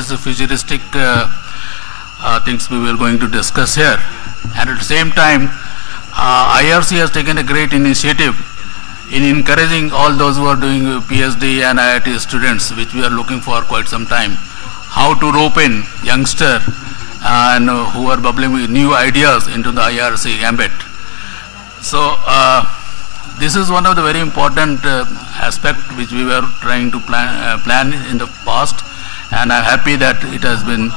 is a futuristic things we were going to discuss here. And at the same time, IRC has taken a great initiative in encouraging all those who are doing PhD and IIT students, which we are looking for quite some time, how to rope in youngster and who are bubbling with new ideas into the IRC ambit. So this is one of the very important aspects which we were trying to plan in the past, and I'm happy that it has been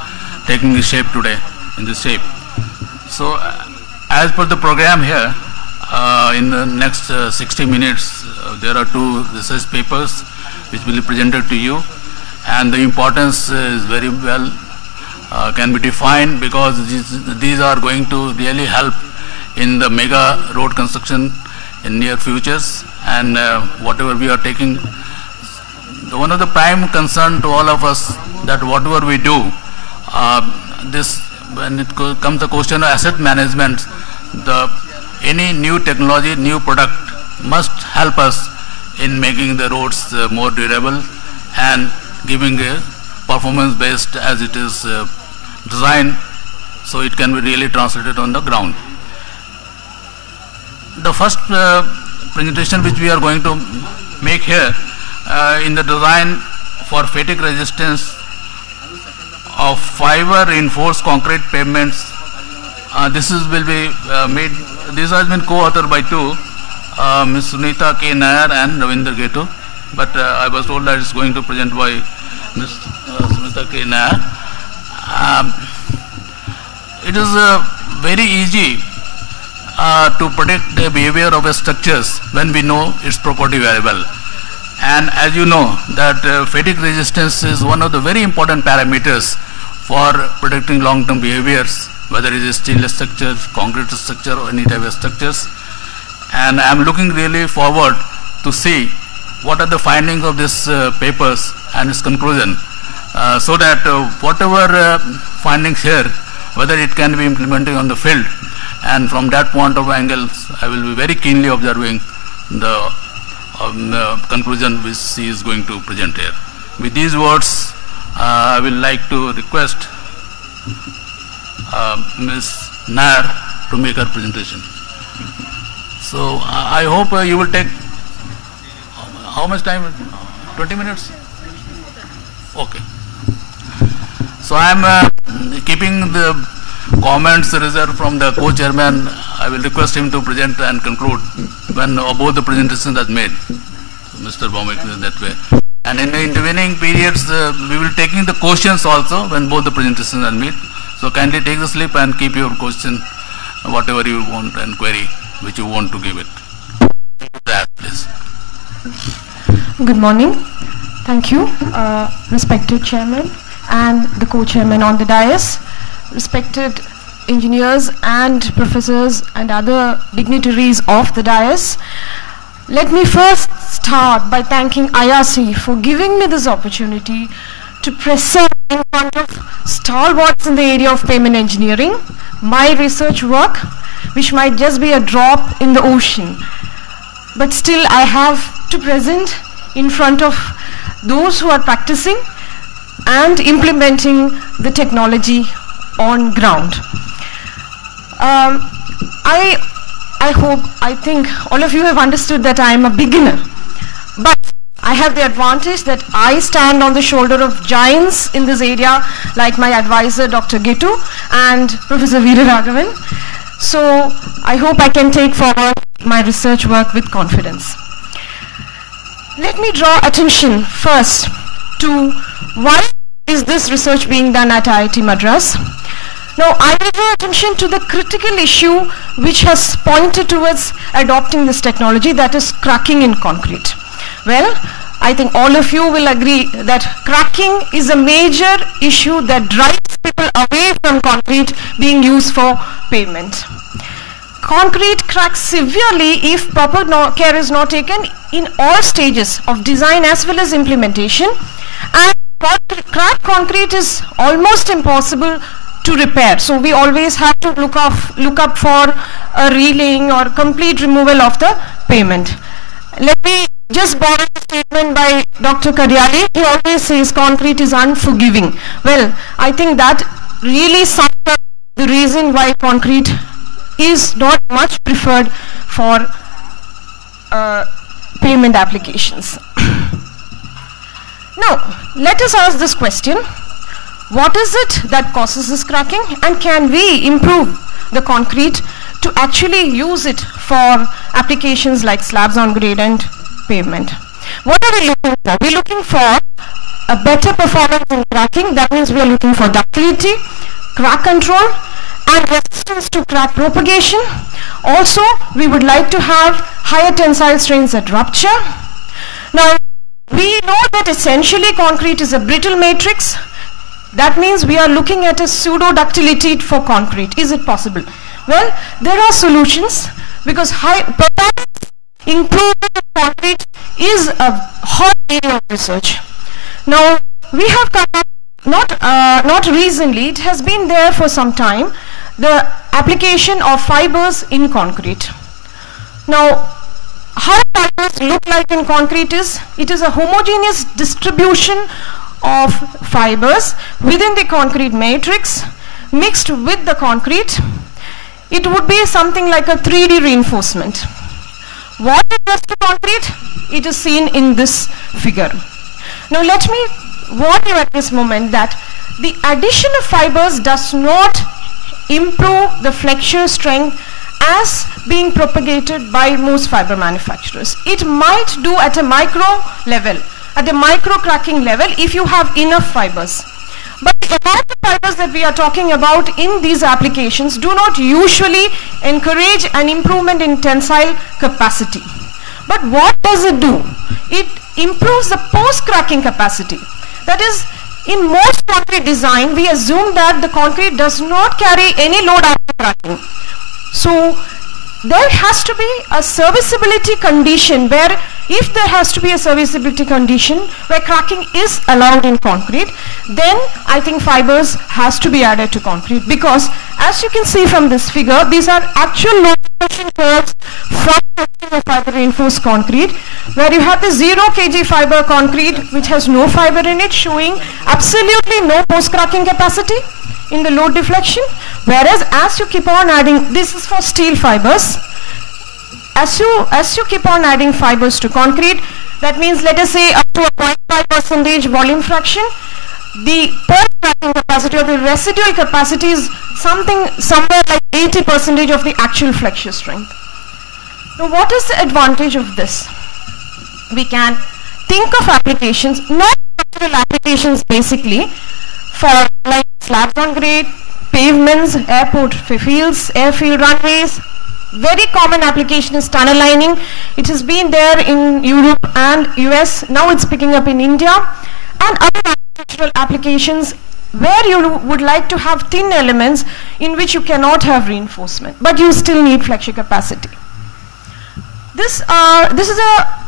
taking shape today in this shape. So as per the program here, in the next 60 minutes, there are 2 research papers which will be presented to you, and the importance is very well can be defined, because these are going to really help in the mega road construction in near futures. And whatever we are taking, one of the prime concern to all of us, that whatever we do, this when it comes the question of asset management, any new technology, new product must help us in making the roads more durable and giving a performance based as it is designed, so it can be really translated on the ground. The first presentation which we are going to make here in the design for fatigue resistance of fiber reinforced concrete pavements. This will be made. This has been co-authored by 2, Ms. Sunita K. Nair and Ravinder Getu, but I was told that it's going to present by Ms. Sunita K. Nair. It is very easy to predict the behavior of a structures when we know its property very well. And as you know, that fatigue resistance is one of the very important parameters for predicting long-term behaviors, whether it is stainless structures, concrete structure, or any type of structures. And I am looking really forward to see what are the findings of these papers and its conclusion, so that whatever findings here, whether it can be implemented on the field, and from that point of angles, I will be very keenly observing the conclusion which she is going to present here. With these words, I will like to request Ms. Nair to make her presentation. So I hope you will take, how much time? 20 minutes? Okay. So I am keeping the comments reserved from the co-chairman. I will request him to present and conclude when both the presentations are made. So Mr. Bhaumik, that way. And in the intervening periods, we will taking the questions also when both the presentations are made. So kindly take the slip and keep your question, whatever you want and query, which you want to give it. That, please. Good morning. Thank you, respected chairman and the co-chairman on the dais, respected engineers and professors and other dignitaries of the dais. Let me first start by thanking IRC for giving me this opportunity to present in front of stalwarts in the area of pavement engineering my research work, which might just be a drop in the ocean. But still I have to present in front of those who are practicing and implementing the technology on ground. I think all of you have understood that I am a beginner, but I have the advantage that I stand on the shoulder of giants in this area, like my advisor Dr. Getu and Professor Veeraraghavan. So I hope I can take forward my research work with confidence. Let me draw attention first to why is this research being done at IIT Madras. Now, I will draw attention to the critical issue which has pointed towards adopting this technology, that is cracking in concrete. Well, I think all of you will agree that cracking is a major issue that drives people away from concrete being used for pavement. Concrete cracks severely if proper care is not taken in all stages of design as well as implementation, and cracked concrete is almost impossible to repair. So we always have to look up for a reeling or complete removal of the pavement. Let me just borrow the statement by Dr. Karyali, he always says concrete is unforgiving. Well, I think that really sums up the reason why concrete is not much preferred for pavement applications. Now, let us ask this question. What is it that causes this cracking, and can we improve the concrete to actually use it for applications like slabs on grade and pavement? What are we looking for? We're looking for a better performance in cracking. That means we are looking for ductility, crack control, and resistance to crack propagation. Also, we would like to have higher tensile strengths at rupture. Now, we know that essentially concrete is a brittle matrix. That means we are looking at a pseudo-ductility for concrete. Is it possible? Well, there are solutions, because high performance improvement of concrete is a hot area of research. Now, we have come up, not recently, it has been there for some time, the application of fibers in concrete. Now, how fibers look like in concrete is, it is a homogeneous distribution of fibers within the concrete matrix mixed with the concrete. It would be something like a 3D reinforcement. What it does to concrete? It is seen in this figure. Now let me warn you at this moment that the addition of fibers does not improve the flexure strength as being propagated by most fiber manufacturers. It might do at a micro level, at the micro cracking level, if you have enough fibers. But the amount of fibers that we are talking about in these applications do not usually encourage an improvement in tensile capacity. But what does it do? It improves the post-cracking capacity. That is, in most concrete design, we assume that the concrete does not carry any load after cracking. So there has to be a serviceability condition where, if there has to be a serviceability condition where cracking is allowed in concrete, then I think fibers has to be added to concrete, because as you can see from this figure, these are actual load diffusion curves from testing of fiber reinforced concrete, where you have the 0 kg fiber concrete which has no fiber in it, showing absolutely no post cracking capacity in the load deflection. Whereas as you keep on adding, this is for steel fibers, as you keep on adding fibers to concrete, that means let us say up to a 0.5% volume fraction, the post-cracking capacity or the residual capacity is somewhere like 80% of the actual flexure strength. Now what is the advantage of this? We can think of applications, not structural applications basically, for like slabs on grade, pavements, airport fields, airfield runways. Very common application is tunnel lining. It has been there in Europe and US. Now it's picking up in India. And other architectural applications where you would like to have thin elements in which you cannot have reinforcement, but you still need flexure capacity. This is a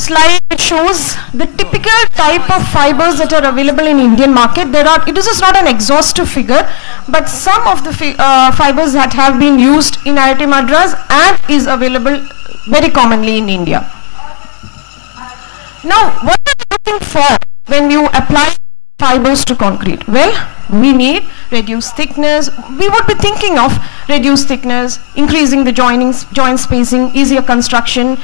slide which shows the typical type of fibers that are available in Indian market. This is not an exhaustive figure, but some of the fibers that have been used in IIT Madras and is available very commonly in India. Now, what are we looking for when you apply fibers to concrete? Well, we need reduced thickness. We would be thinking of reduced thickness, increasing the joint spacing, easier construction,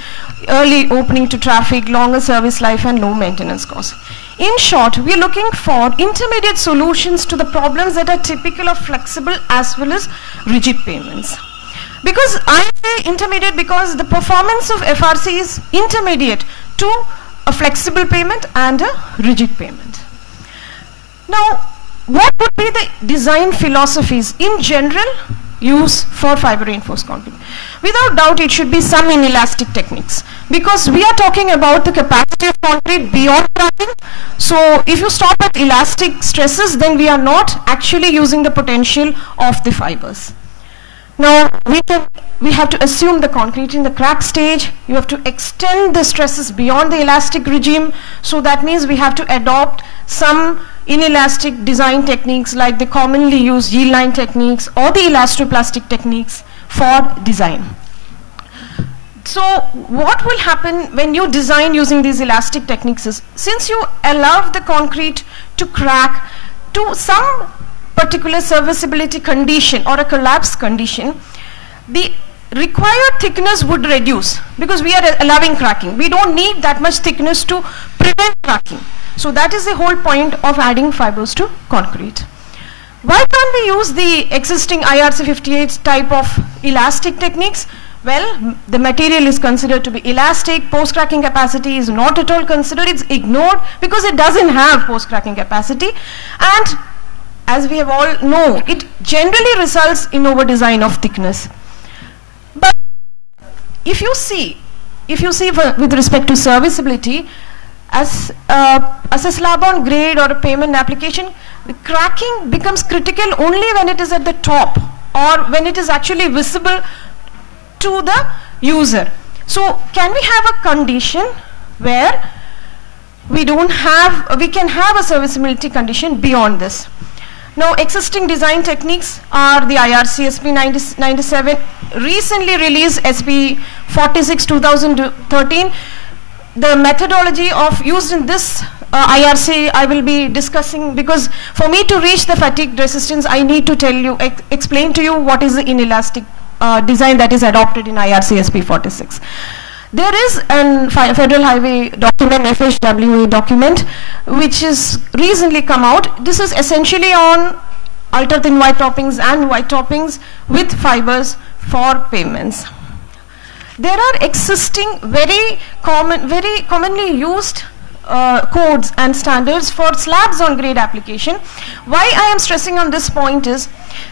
early opening to traffic, longer service life, and low maintenance costs. In short, we are looking for intermediate solutions to the problems that are typical of flexible as well as rigid pavements. Because I say intermediate because the performance of FRC is intermediate to a flexible pavement and a rigid pavement. Now, what would be the design philosophies in general used for fiber reinforced concrete? Without doubt, it should be some inelastic techniques, because we are talking about the capacity of concrete beyond cracking. So if you stop at elastic stresses, then we are not actually using the potential of the fibers. Now we have to assume the concrete in the crack stage. You have to extend the stresses beyond the elastic regime. So that means we have to adopt some inelastic design techniques like the commonly used yield line techniques or the elastoplastic techniques for design. So what will happen when you design using these elastic techniques is, since you allow the concrete to crack to some particular serviceability condition or a collapse condition, the required thickness would reduce because we are allowing cracking. We don't need that much thickness to prevent cracking. So that is the whole point of adding fibers to concrete. Why can't we use the existing IRC 58 type of elastic techniques? Well, the material is considered to be elastic, post-cracking capacity is not at all considered, it's ignored because it doesn't have post-cracking capacity, and as we have all know, it generally results in over-design of thickness. But if you see with respect to serviceability, as a slab on grade or a pavement application, the cracking becomes critical only when it is at the top or when it is actually visible to the user. So can we have a condition where we can have a serviceability condition beyond this? Now, existing design techniques are the IRC SP 97, recently released SP 46 2013. The methodology of used in this IRC I will be discussing, because for me to reach the fatigue resistance I need to tell you, explain to you what is the inelastic design that is adopted in IRC SP 46. There is a Federal Highway document, FHWA document, which is recently come out. This is essentially on ultra thin white toppings and white toppings with fibers for pavements. There are existing very commonly used codes and standards for slabs on grade application. Why I am stressing on this point is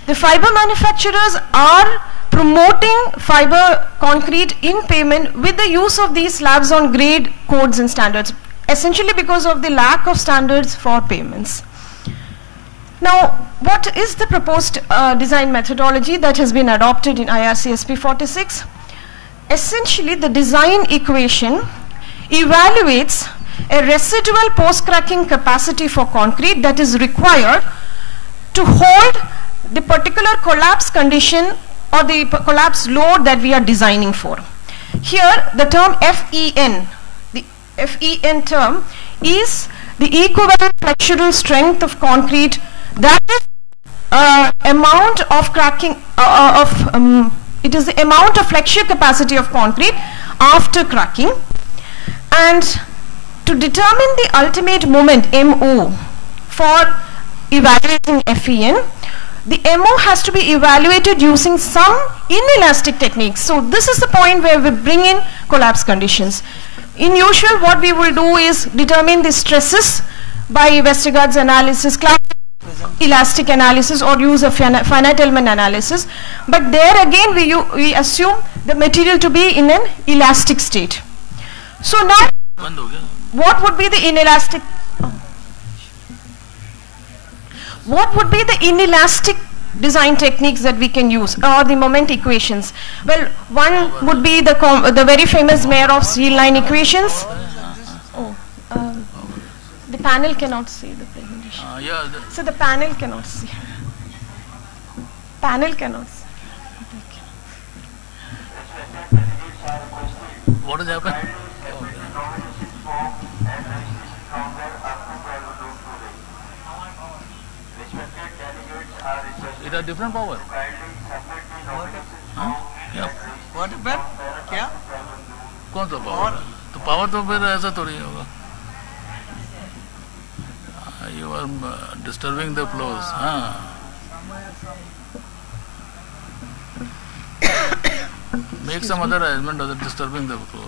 the fiber manufacturers are promoting fiber concrete in pavement with the use of these slabs on grade codes and standards, essentially because of the lack of standards for pavements. Now, what is the proposed design methodology that has been adopted in IRC SP 46? Essentially, the design equation evaluates a residual post-cracking capacity for concrete that is required to hold the particular collapse condition or the collapse load that we are designing for. Here, the term FEN, the FEN term is the equivalent flexural strength of concrete, that is amount of cracking it is the amount of flexure capacity of concrete after cracking. And to determine the ultimate moment, MO, for evaluating FEN, the MO has to be evaluated using some inelastic techniques. So this is the point where we bring in collapse conditions. In usual, what we will do is determine the stresses by Westergaard's analysis, elastic analysis, or use a finite element analysis. But there again we assume the material to be in an elastic state. So now what would be the inelastic? What would be the inelastic design techniques that we can use, or the moment equations? Well, one would be the very famous Mayer of steel line equations. The panel cannot see the presentation. So the panel cannot see. Panel cannot see. What has happened? It has different power. Yeah. What happened? क्या? कौन सा power? तो power तो फिर ऐसा थोड़ी होगा. You are disturbing the flows. Make some other arrangement other disturbing the flow.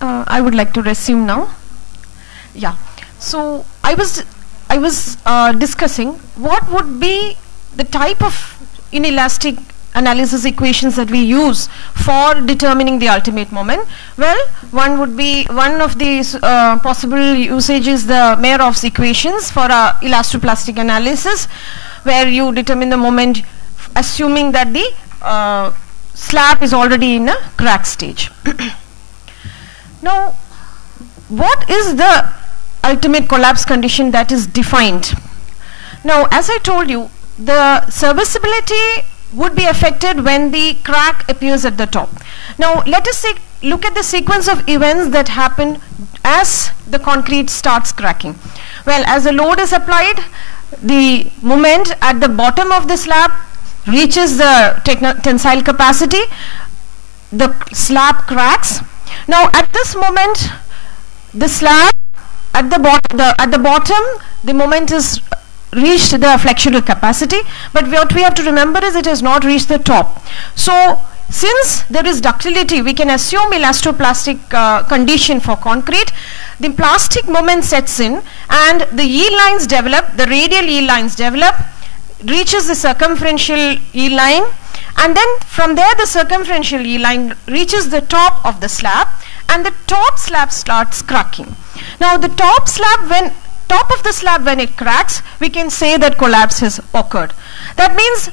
I would like to resume now. Yeah. So I was discussing what would be the type of inelastic analysis equations that we use for determining the ultimate moment. Well, one of the possible usages the Meyerhoff's equations for elastoplastic analysis, where you determine the moment assuming that the slab is already in a crack stage. Now, what is the ultimate collapse condition that is defined? Now, as I told you, the serviceability would be affected when the crack appears at the top. Now, let us look at the sequence of events that happen as the concrete starts cracking. Well, as the load is applied, the moment at the bottom of the slab reaches the tensile capacity, the slab cracks. Now, at this moment, the slab at the bottom, the moment is reached the flexural capacity, but what we have to remember is it has not reached the top. So, since there is ductility, we can assume elastoplastic condition for concrete. The plastic moment sets in and the yield lines develop, the radial yield lines develop, reaches the circumferential yield line, and then from there the circumferential yield line reaches the top of the slab, and the top slab starts cracking. Now, the top of the slab when it cracks, we can say that collapse has occurred. That means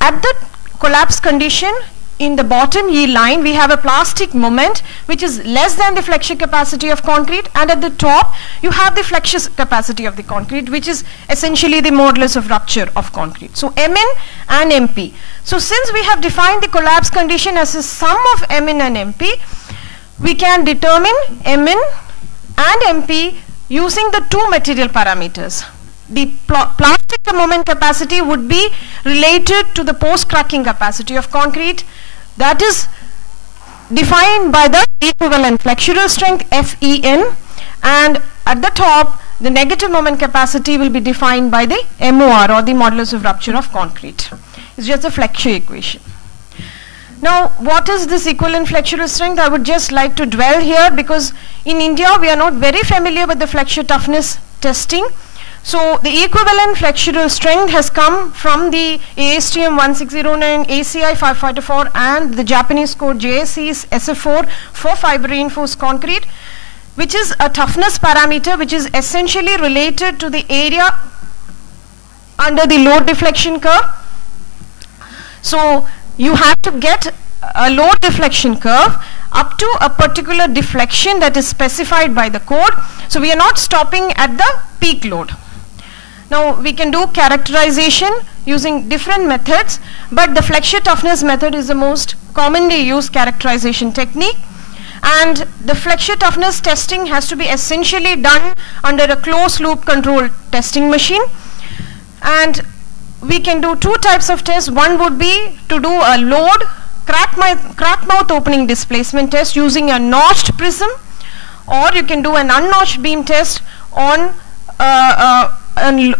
at the collapse condition, in the bottom yield line, we have a plastic moment which is less than the flexure capacity of concrete, and at the top you have the flexure capacity of the concrete, which is essentially the modulus of rupture of concrete. So Mn and Mp. So since we have defined the collapse condition as a sum of Mn and Mp, we can determine Mn and Mp using the two material parameters. The plastic moment capacity would be related to the post-cracking capacity of concrete, that is defined by the equivalent flexural strength Fen, and at the top the negative moment capacity will be defined by the MOR, or the modulus of rupture of concrete. It's just a flexure equation. Now, what is this equivalent flexural strength? I would just like to dwell here, because in India we are not very familiar with the flexure toughness testing. So the equivalent flexural strength has come from the ASTM 1609, ACI 554, and the Japanese code JSC's SF4 for fiber reinforced concrete, which is a toughness parameter which is essentially related to the area under the load deflection curve. So you have to get a load deflection curve up to a particular deflection that is specified by the code. So we are not stopping at the peak load. Now, we can do characterization using different methods, but the flexure toughness method is the most commonly used characterization technique, and the flexure toughness testing has to be essentially done under a closed loop control testing machine. And we can do two types of tests. One would be to do a load crack mouth opening displacement test using a notched prism, or you can do an unnotched beam test on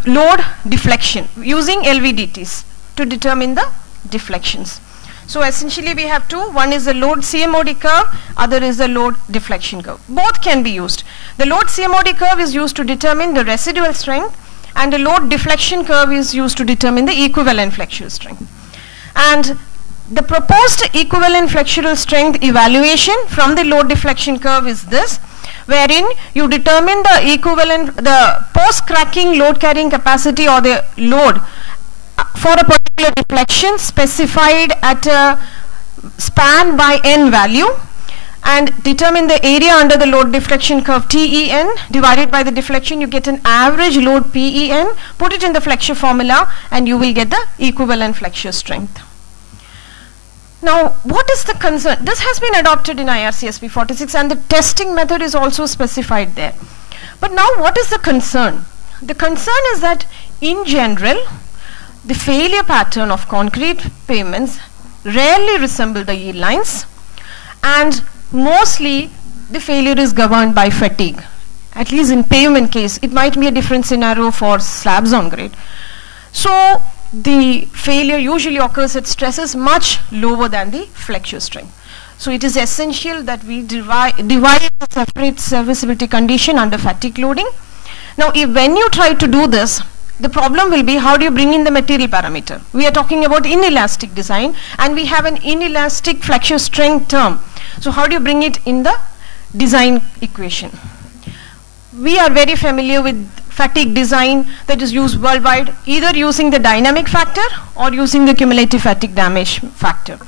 load deflection using LVDTs to determine the deflections. So essentially we have two. One is the load CMOD curve, other is the load deflection curve. Both can be used. The load CMOD curve is used to determine the residual strength, and the load deflection curve is used to determine the equivalent flexural strength. And the proposed equivalent flexural strength evaluation from the load deflection curve is this, wherein you determine the equivalent, the post-cracking load carrying capacity or the load for a particular deflection specified at a span by n value, and determine the area under the load deflection curve TEN divided by the deflection. You get an average load PEN, put it in the flexure formula, and you will get the equivalent flexure strength. Now, what is the concern? This has been adopted in IRCSP 46, and the testing method is also specified there. But now, what is the concern? The concern is that in general, the failure pattern of concrete pavements rarely resemble the yield lines, and mostly the failure is governed by fatigue. At least in pavement case, it might be a different scenario for slabs on grade. So the failure usually occurs at stresses much lower than the flexure strength. So it is essential that we divide the separate serviceability condition under fatigue loading. Now, when you try to do this, the problem will be how do you bring in the material parameter. We are talking about inelastic design, and we have an inelastic flexure strength term. So how do you bring it in the design equation? We are very familiar with fatigue design that is used worldwide, either using the dynamic factor or using the cumulative fatigue damage factor.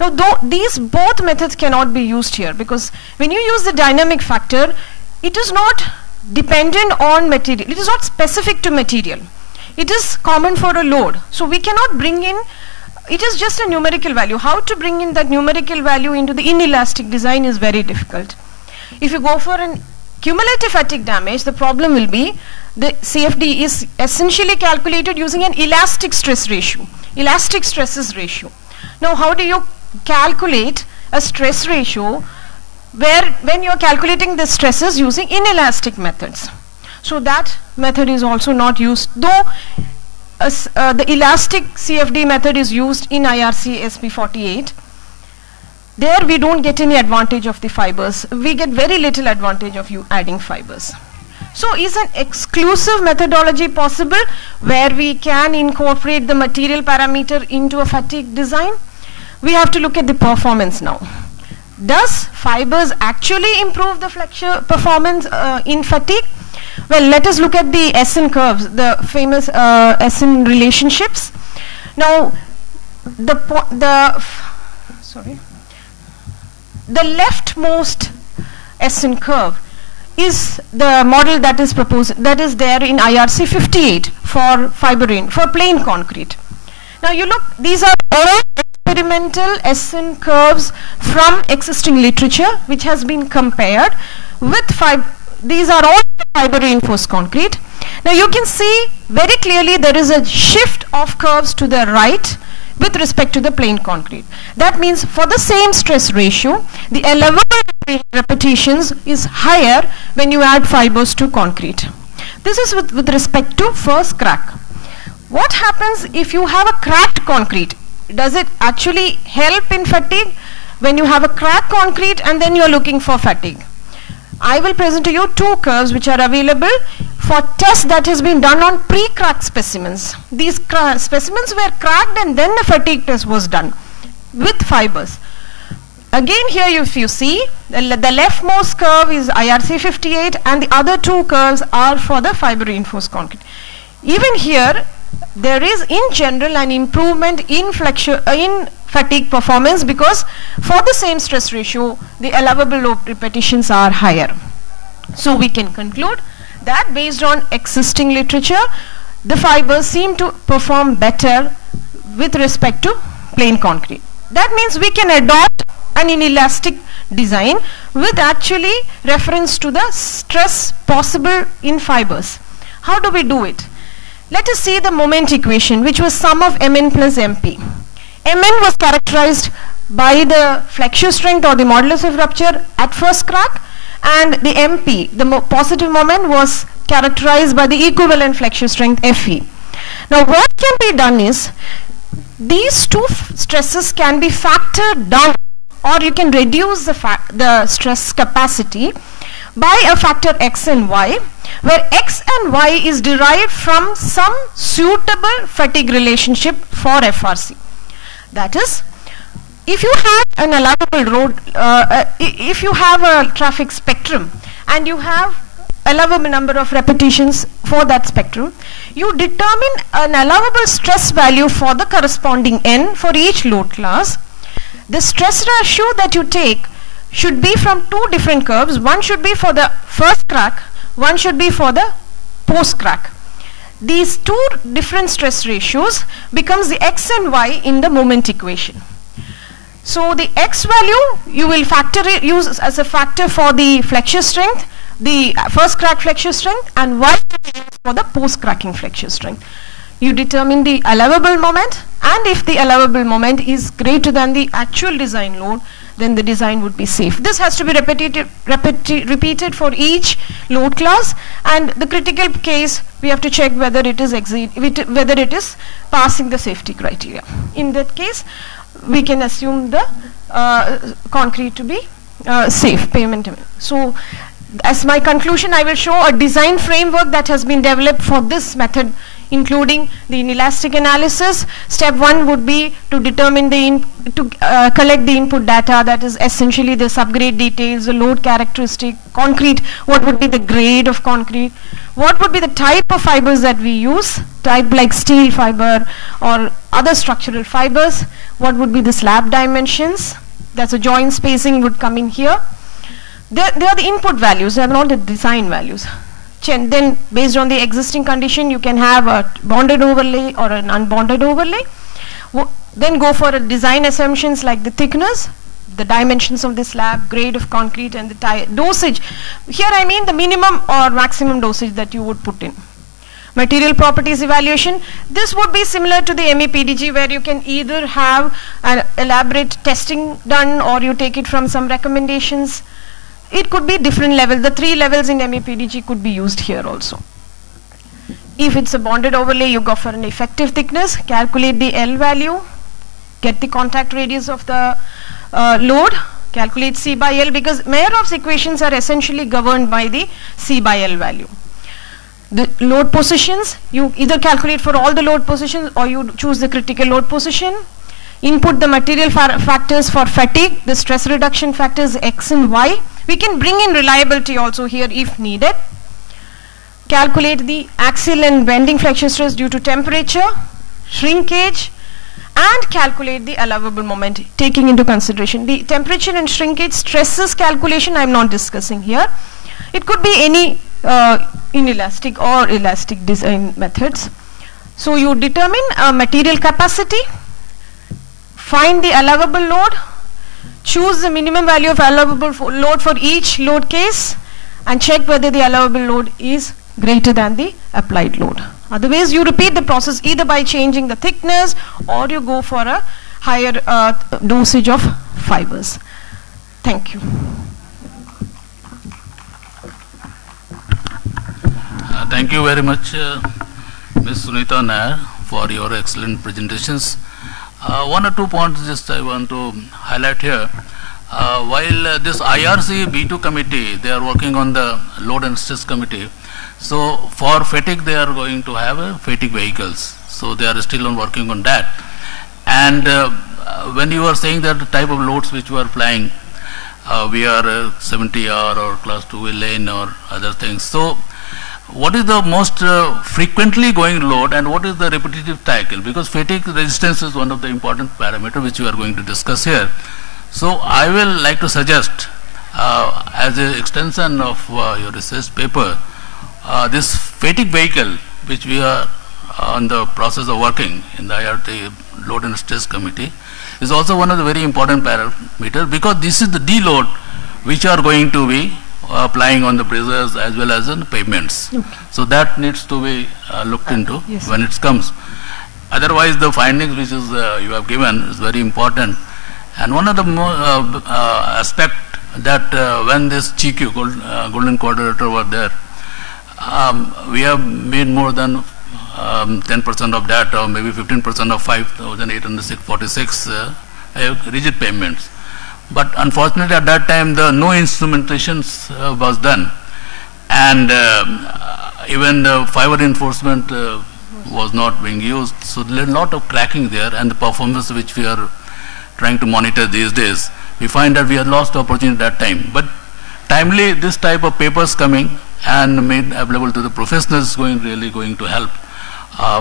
Now, these both methods cannot be used here, because when you use the dynamic factor, it is not dependent on material. It is not specific to material. It is common for a load. So we cannot bring in, it is just a numerical value. How to bring in that numerical value into the inelastic design is very difficult. If you go for an cumulative fatigue damage, the problem will be the CFD is essentially calculated using an elastic stress ratio, elastic stresses ratio. Now, how do you calculate a stress ratio when you are calculating the stresses using inelastic methods? So that method is also not used, though the elastic CFD method is used in IRC SP48. There we don't get any advantage of the fibers. We get very little advantage of you adding fibers. So is an exclusive methodology possible where we can incorporate the material parameter into a fatigue design? We have to look at the performance now. Does fibers actually improve the flexure performance in fatigue? Well, let us look at the SN curves, the famous SN relationships. Now, the leftmost SN curve is the model that is proposed, that is there in IRC 58 for for plain concrete. Now you look, these are all experimental SN curves from existing literature which has been compared with these are all fiber reinforced concrete. Now you can see very clearly there is a shift of curves to the right with respect to the plain concrete. That means for the same stress ratio, the allowable repetitions is higher when you add fibers to concrete. This is with respect to first crack. What happens if you have a cracked concrete? Does it actually help in fatigue when you have a cracked concrete and then you are looking for fatigue? I will present to you two curves which are available for tests that has been done on pre-cracked specimens. These specimens were cracked and then a fatigue test was done with fibers. Again here if you see, the leftmost curve is IRC 58 and the other two curves are for the fiber reinforced concrete. Even here there is in general an improvement in fatigue performance because for the same stress ratio the allowable load repetitions are higher. So we can conclude that based on existing literature the fibers seem to perform better with respect to plain concrete. That means we can adopt an inelastic design with actually reference to the stress possible in fibers. How do we do it? Let us see the moment equation, which was sum of Mn plus Mp. Mn was characterized by the flexure strength or the modulus of rupture at first crack, and the Mp, the positive moment, was characterized by the equivalent flexure strength Fe. Now what can be done is, these two stresses can be factored down, or you can reduce the stress capacity by a factor x and y, where x and y is derived from some suitable fatigue relationship for FRC. That is, if you have an allowable road, if you have a traffic spectrum and you have allowable number of repetitions for that spectrum, you determine an allowable stress value for the corresponding n for each load class. The stress ratio that you take should be from two different curves. One should be for the first crack, one should be for the post crack. These two different stress ratios becomes the x and y in the moment equation. So the x value you will use as a factor for the flexure strength, the first crack flexure strength, and y for the post cracking flexure strength. You determine the allowable moment, and if the allowable moment is greater than the actual design load, then the design would be safe. This has to be repeated for each load class, and the critical case we have to check whether it is whether it is passing the safety criteria. In that case, we can assume the concrete to be safe pavement. So, as my conclusion, I will show a design framework that has been developed for this method, including the inelastic analysis. Step 1 would be to determine collect the input data, that is essentially the subgrade details, the load characteristic, concrete, what would be the grade of concrete, what would be the type of fibers that we use, type like steel fiber or other structural fibers, what would be the slab dimensions, that's a joint spacing would come in here. They are the input values, they are not the design values. Then based on the existing condition, you can have a bonded overlay or an unbonded overlay. Then go for a design assumptions like the thickness, the dimensions of the slab, grade of concrete, and the dosage. Here I mean the minimum or maximum dosage that you would put in. Material properties evaluation. This would be similar to the MEPDG, where you can either have an elaborate testing done or you take it from some recommendations. It could be different levels. The 3 levels in MEPDG could be used here also. If it's a bonded overlay, you go for an effective thickness, calculate the L value, get the contact radius of the load, calculate C by L, because Meyerhoff's equations are essentially governed by the C by L value. The load positions, you either calculate for all the load positions or you choose the critical load position. Input the material factors for fatigue, the stress reduction factors X and Y. We can bring in reliability also here if needed. Calculate the axial and bending flexure stress due to temperature, shrinkage, and calculate the allowable moment, taking into consideration the temperature and shrinkage stresses calculation I am not discussing here. It could be any inelastic or elastic design methods. So you determine a material capacity, find the allowable load, choose the minimum value of allowable load for each load case, and check whether the allowable load is greater than the applied load. Otherwise, you repeat the process either by changing the thickness or you go for a higher dosage of fibers. Thank you. Thank you very much, Ms. Sunita Nair, for your excellent presentations. 1 or 2 points just I want to highlight here. While this IRC B2 committee, they are working on the load and stress committee. So for fatigue, they are going to have fatigue vehicles. So they are still on working on that. And when you were saying that the type of loads which you are applying, we are 70R or class 2 lane or other things. So what is the most frequently going load and what is the repetitive cycle? Because fatigue resistance is one of the important parameters which we are going to discuss here. So I will like to suggest as an extension of your research paper, this fatigue vehicle which we are on the process of working in the IRT load and stress committee is also one of the very important parameters, because this is the deload which are going to be applying on the bridges as well as on pavements. Okay. So that needs to be looked into when it comes. Otherwise, the findings which is you have given is very important. And one of the aspect that when this GQ, Golden Quadrilateral over there, we have made more than 10% of that, or maybe 15% of 5,846 rigid pavements. But unfortunately at that time no instrumentations was done, and even the fiber reinforcement was not being used. So there is a lot of cracking there, and the performance which we are trying to monitor these days, we find that we have lost the opportunity at that time. But timely this type of papers coming and made available to the professionals is really going to help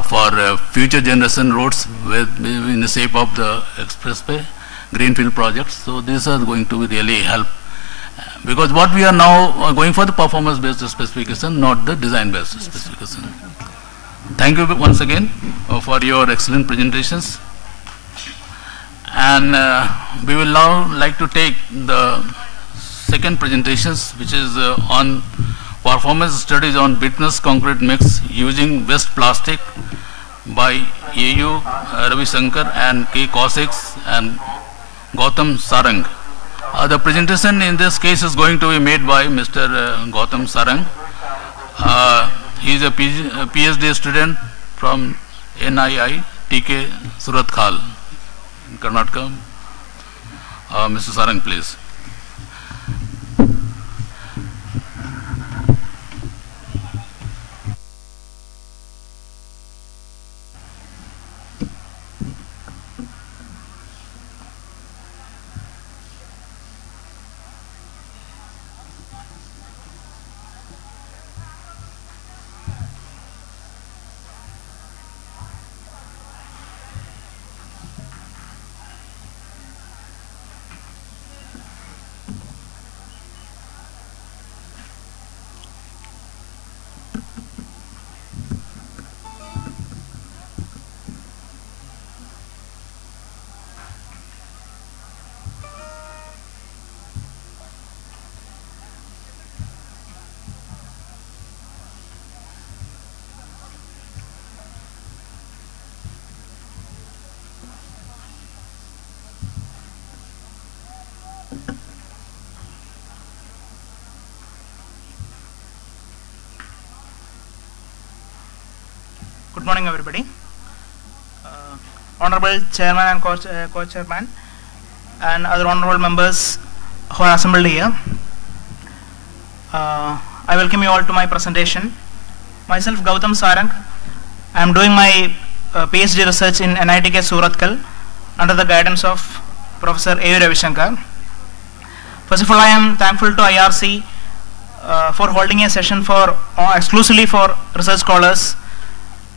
for future generation roads in the shape of the expressway, greenfield projects. So these are going to really help, because what we are now going for the performance based specification, not the design based specification. Thank you once again for your excellent presentations. And we will now like to take the second presentations, which is on performance studies on bituminous concrete mix using waste plastic by A.U. Ravi Shankar and K. Kaushik and Gautam Sarang. The presentation in this case is going to be made by Mr. Gautam Sarang. He is a PhD student from NII TK Surat Khal in Karnataka. Mr. Sarang, please. Good morning, everybody. Honorable Chairman and Co-Chairman and other honorable members who are assembled here. I welcome you all to my presentation. Myself, Gautam Sarang. I am doing my PhD research in NITK Surathkal under the guidance of Professor A. Ravishankar. First of all, I am thankful to IRC for holding a session for exclusively for research scholars,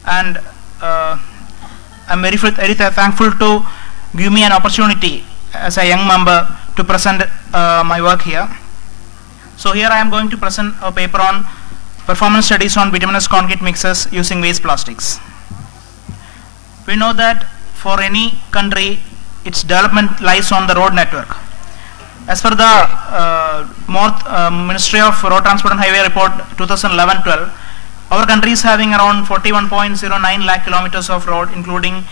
and I'm very thankful to give me an opportunity as a young member to present my work here. So here I am going to present a paper on performance studies on bituminous concrete mixes using waste plastics. We know that for any country, its development lies on the road network. As per the Ministry of Road Transport and Highway Report 2011-12, our country is having around 41.09 lakh kilometers of road, including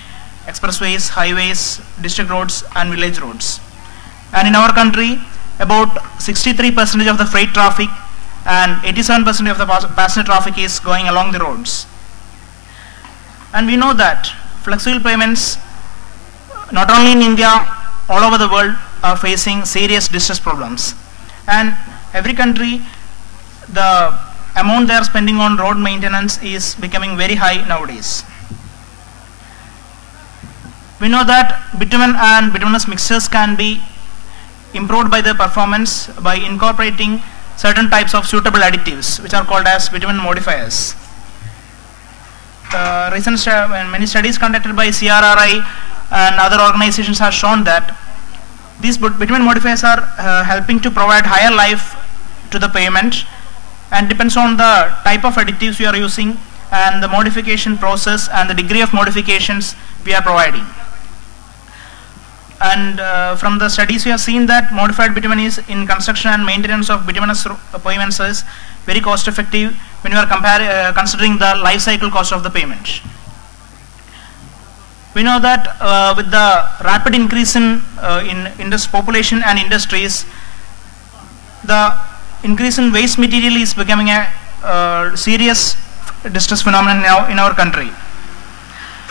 expressways, highways, district roads and village roads. And in our country, about 63% of the freight traffic and 87% of the passenger traffic is going along the roads. And we know that flexible payments, not only in India, all over the world, are facing serious distress problems. And every country, the amount they are spending on road maintenance is becoming very high nowadays. We know that bitumen and bituminous mixtures can be improved by the performance by incorporating certain types of suitable additives, which are called as bitumen modifiers. Many studies conducted by CRRI and other organizations have shown that these bitumen modifiers are helping to provide higher life to the pavement, and depends on the type of additives we are using and the modification process and the degree of modifications we are providing. And from the studies we have seen that modified bitumen is in construction and maintenance of bituminous pavements is very cost effective when you are considering the life cycle cost of the pavement. We know that with the rapid increase in this population and industries, the increase in waste material is becoming a serious distress phenomenon now in our country.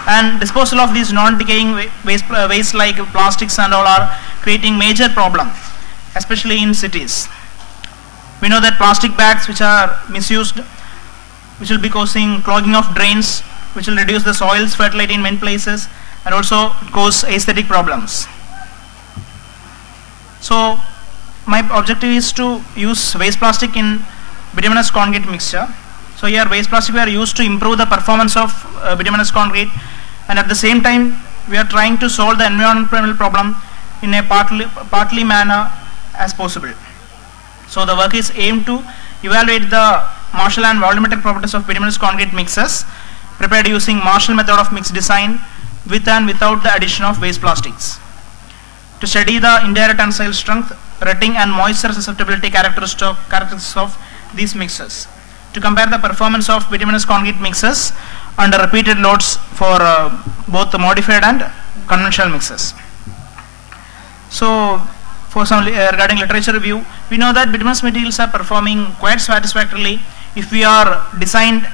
And disposal of these non-decaying waste like plastics and all are creating major problem, especially in cities. We know that plastic bags which are misused, which will be causing clogging of drains, which will reduce the soil's fertility in many places and also cause aesthetic problems. So my objective is to use waste plastic in bituminous concrete mixture. So here waste plastic we are used to improve the performance of bituminous concrete, and at the same time we are trying to solve the environmental problem in a partly manner as possible. So the work is aimed to evaluate the Marshall and volumetric properties of bituminous concrete mixes prepared using Marshall method of mix design with and without the addition of waste plastics. To study the indirect tensile strength, rutting and moisture susceptibility characteristics of these mixes. To compare the performance of bituminous concrete mixes under repeated loads for both the modified and conventional mixes. So for some regarding literature review, we know that bituminous materials are performing quite satisfactorily if we are designed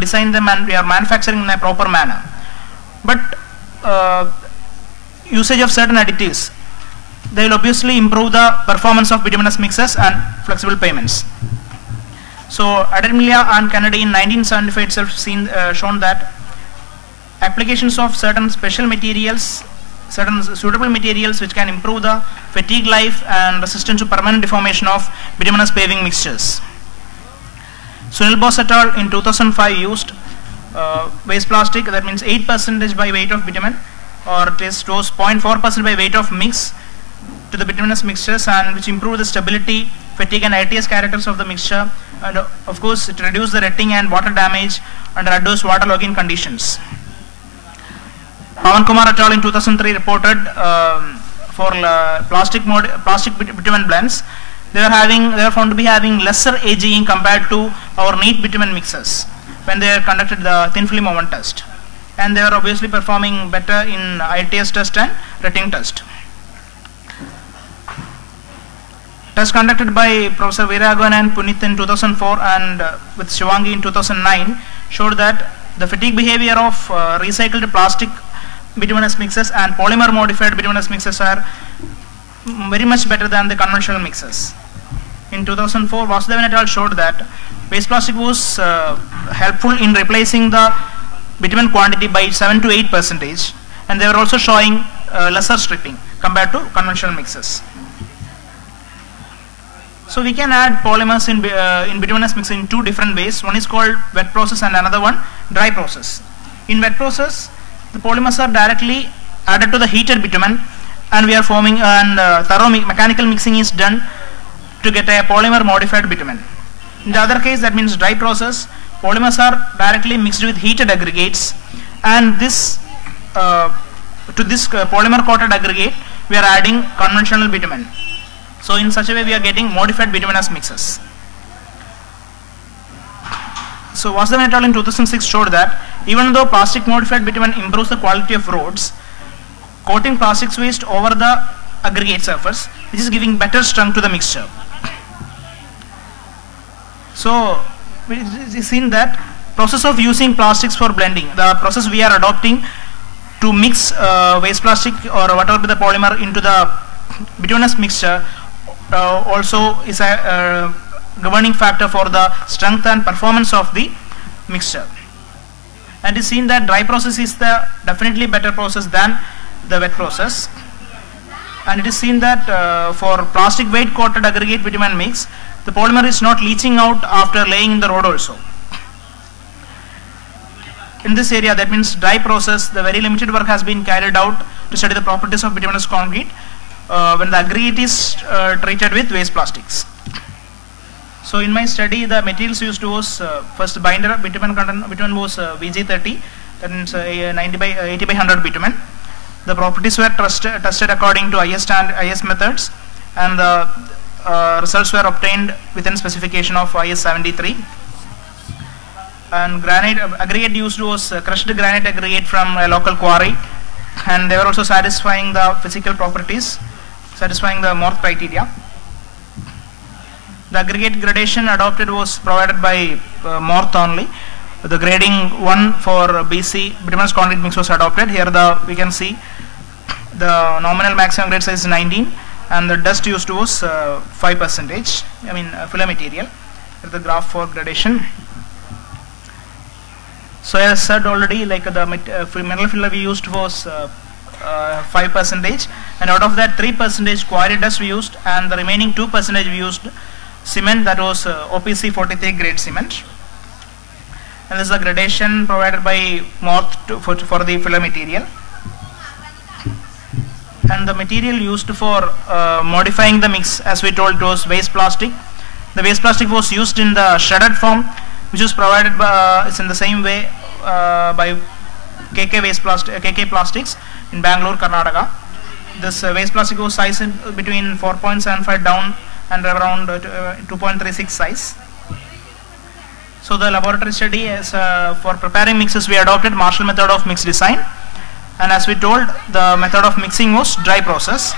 designed them and we are manufacturing in a proper manner. But usage of certain additives, they will obviously improve the performance of bituminous mixes and flexible pavements. So Ademilia and Kennedy in 1975 itself shown that applications of certain special materials, certain suitable materials which can improve the fatigue life and resistance to permanent deformation of bituminous paving mixtures. Sunil Bose et al. In 2005 used waste plastic, that means 8% by weight of bitumen, or it was 0.4% by weight of mix to the bituminous mixtures, and which improve the stability, fatigue and ITS characters of the mixture, and of course it reduces the retting and water damage under adverse waterlogging conditions. Pawan Kumar et al. In 2003 reported for plastic bitumen blends, they were found to be having lesser AGE compared to our neat bitumen mixers when they conducted the thin film oven test, and they were obviously performing better in ITS test and retting test. Test conducted by Professor Veeraraghavan and Punit in 2004 and with Shivangi in 2009 showed that the fatigue behavior of recycled plastic bituminous mixes and polymer modified bituminous mixes are very much better than the conventional mixes. In 2004, Vasudevan et al. Showed that waste plastic was helpful in replacing the bitumen quantity by 7 to 8%, and they were also showing lesser stripping compared to conventional mixes. So we can add polymers in bituminous mix in two different ways. One is called wet process and another one dry process. In wet process, the polymers are directly added to the heated bitumen, and we are forming thorough mechanical mixing is done to get a polymer modified bitumen. In the other case, that means dry process, polymers are directly mixed with heated aggregates, and this to this polymer coated aggregate we are adding conventional bitumen. So in such a way we are getting modified bituminous mixes. So Vasudevan et al. In 2006 showed that even though plastic modified bitumen improves the quality of roads, coating plastics waste over the aggregate surface, which is giving better strength to the mixture. So it is seen that process of using plastics for blending, the process we are adopting to mix waste plastic or whatever the polymer into the bituminous mixture also is a governing factor for the strength and performance of the mixture. And it is seen that dry process is the definitely better process than the wet process. And it is seen that for plastic weight coated aggregate bitumen mix, the polymer is not leaching out after laying in the road also. In this area, that means dry process, the very limited work has been carried out to study the properties of bituminous concrete when the aggregate is treated with waste plastics. So in my study, the materials used was first binder bitumen was VG30, that means 80 by 100 bitumen. The properties were tested according to IS methods, and the results were obtained within specification of IS 73. And granite aggregate used was crushed granite aggregate from a local quarry, and they were also satisfying the physical properties, satisfying the Morth criteria. The aggregate gradation adopted was provided by Morth only. The grading 1 for BC bituminous concrete mix was adopted. Here we can see the nominal maximum grade size is 19, and the dust used was 5%. I mean filler material. Here the graph for gradation. So as said already, like the mineral filler we used was 5%, and out of that 3% quarry dust we used, and the remaining 2% we used cement, that was OPC 43 grade cement. And this is the gradation provided by Morth for the filler material. And the material used for modifying the mix, as we told, was waste plastic. The waste plastic was used in the shredded form, which was provided by, it's in the same way by KK Plastics in Bangalore, Karnataka. This waste plastic was sized between 4.75 down and around 2.36 size. So the laboratory study is for preparing mixes we adopted Marshall method of mix design, and as we told, the method of mixing was dry process.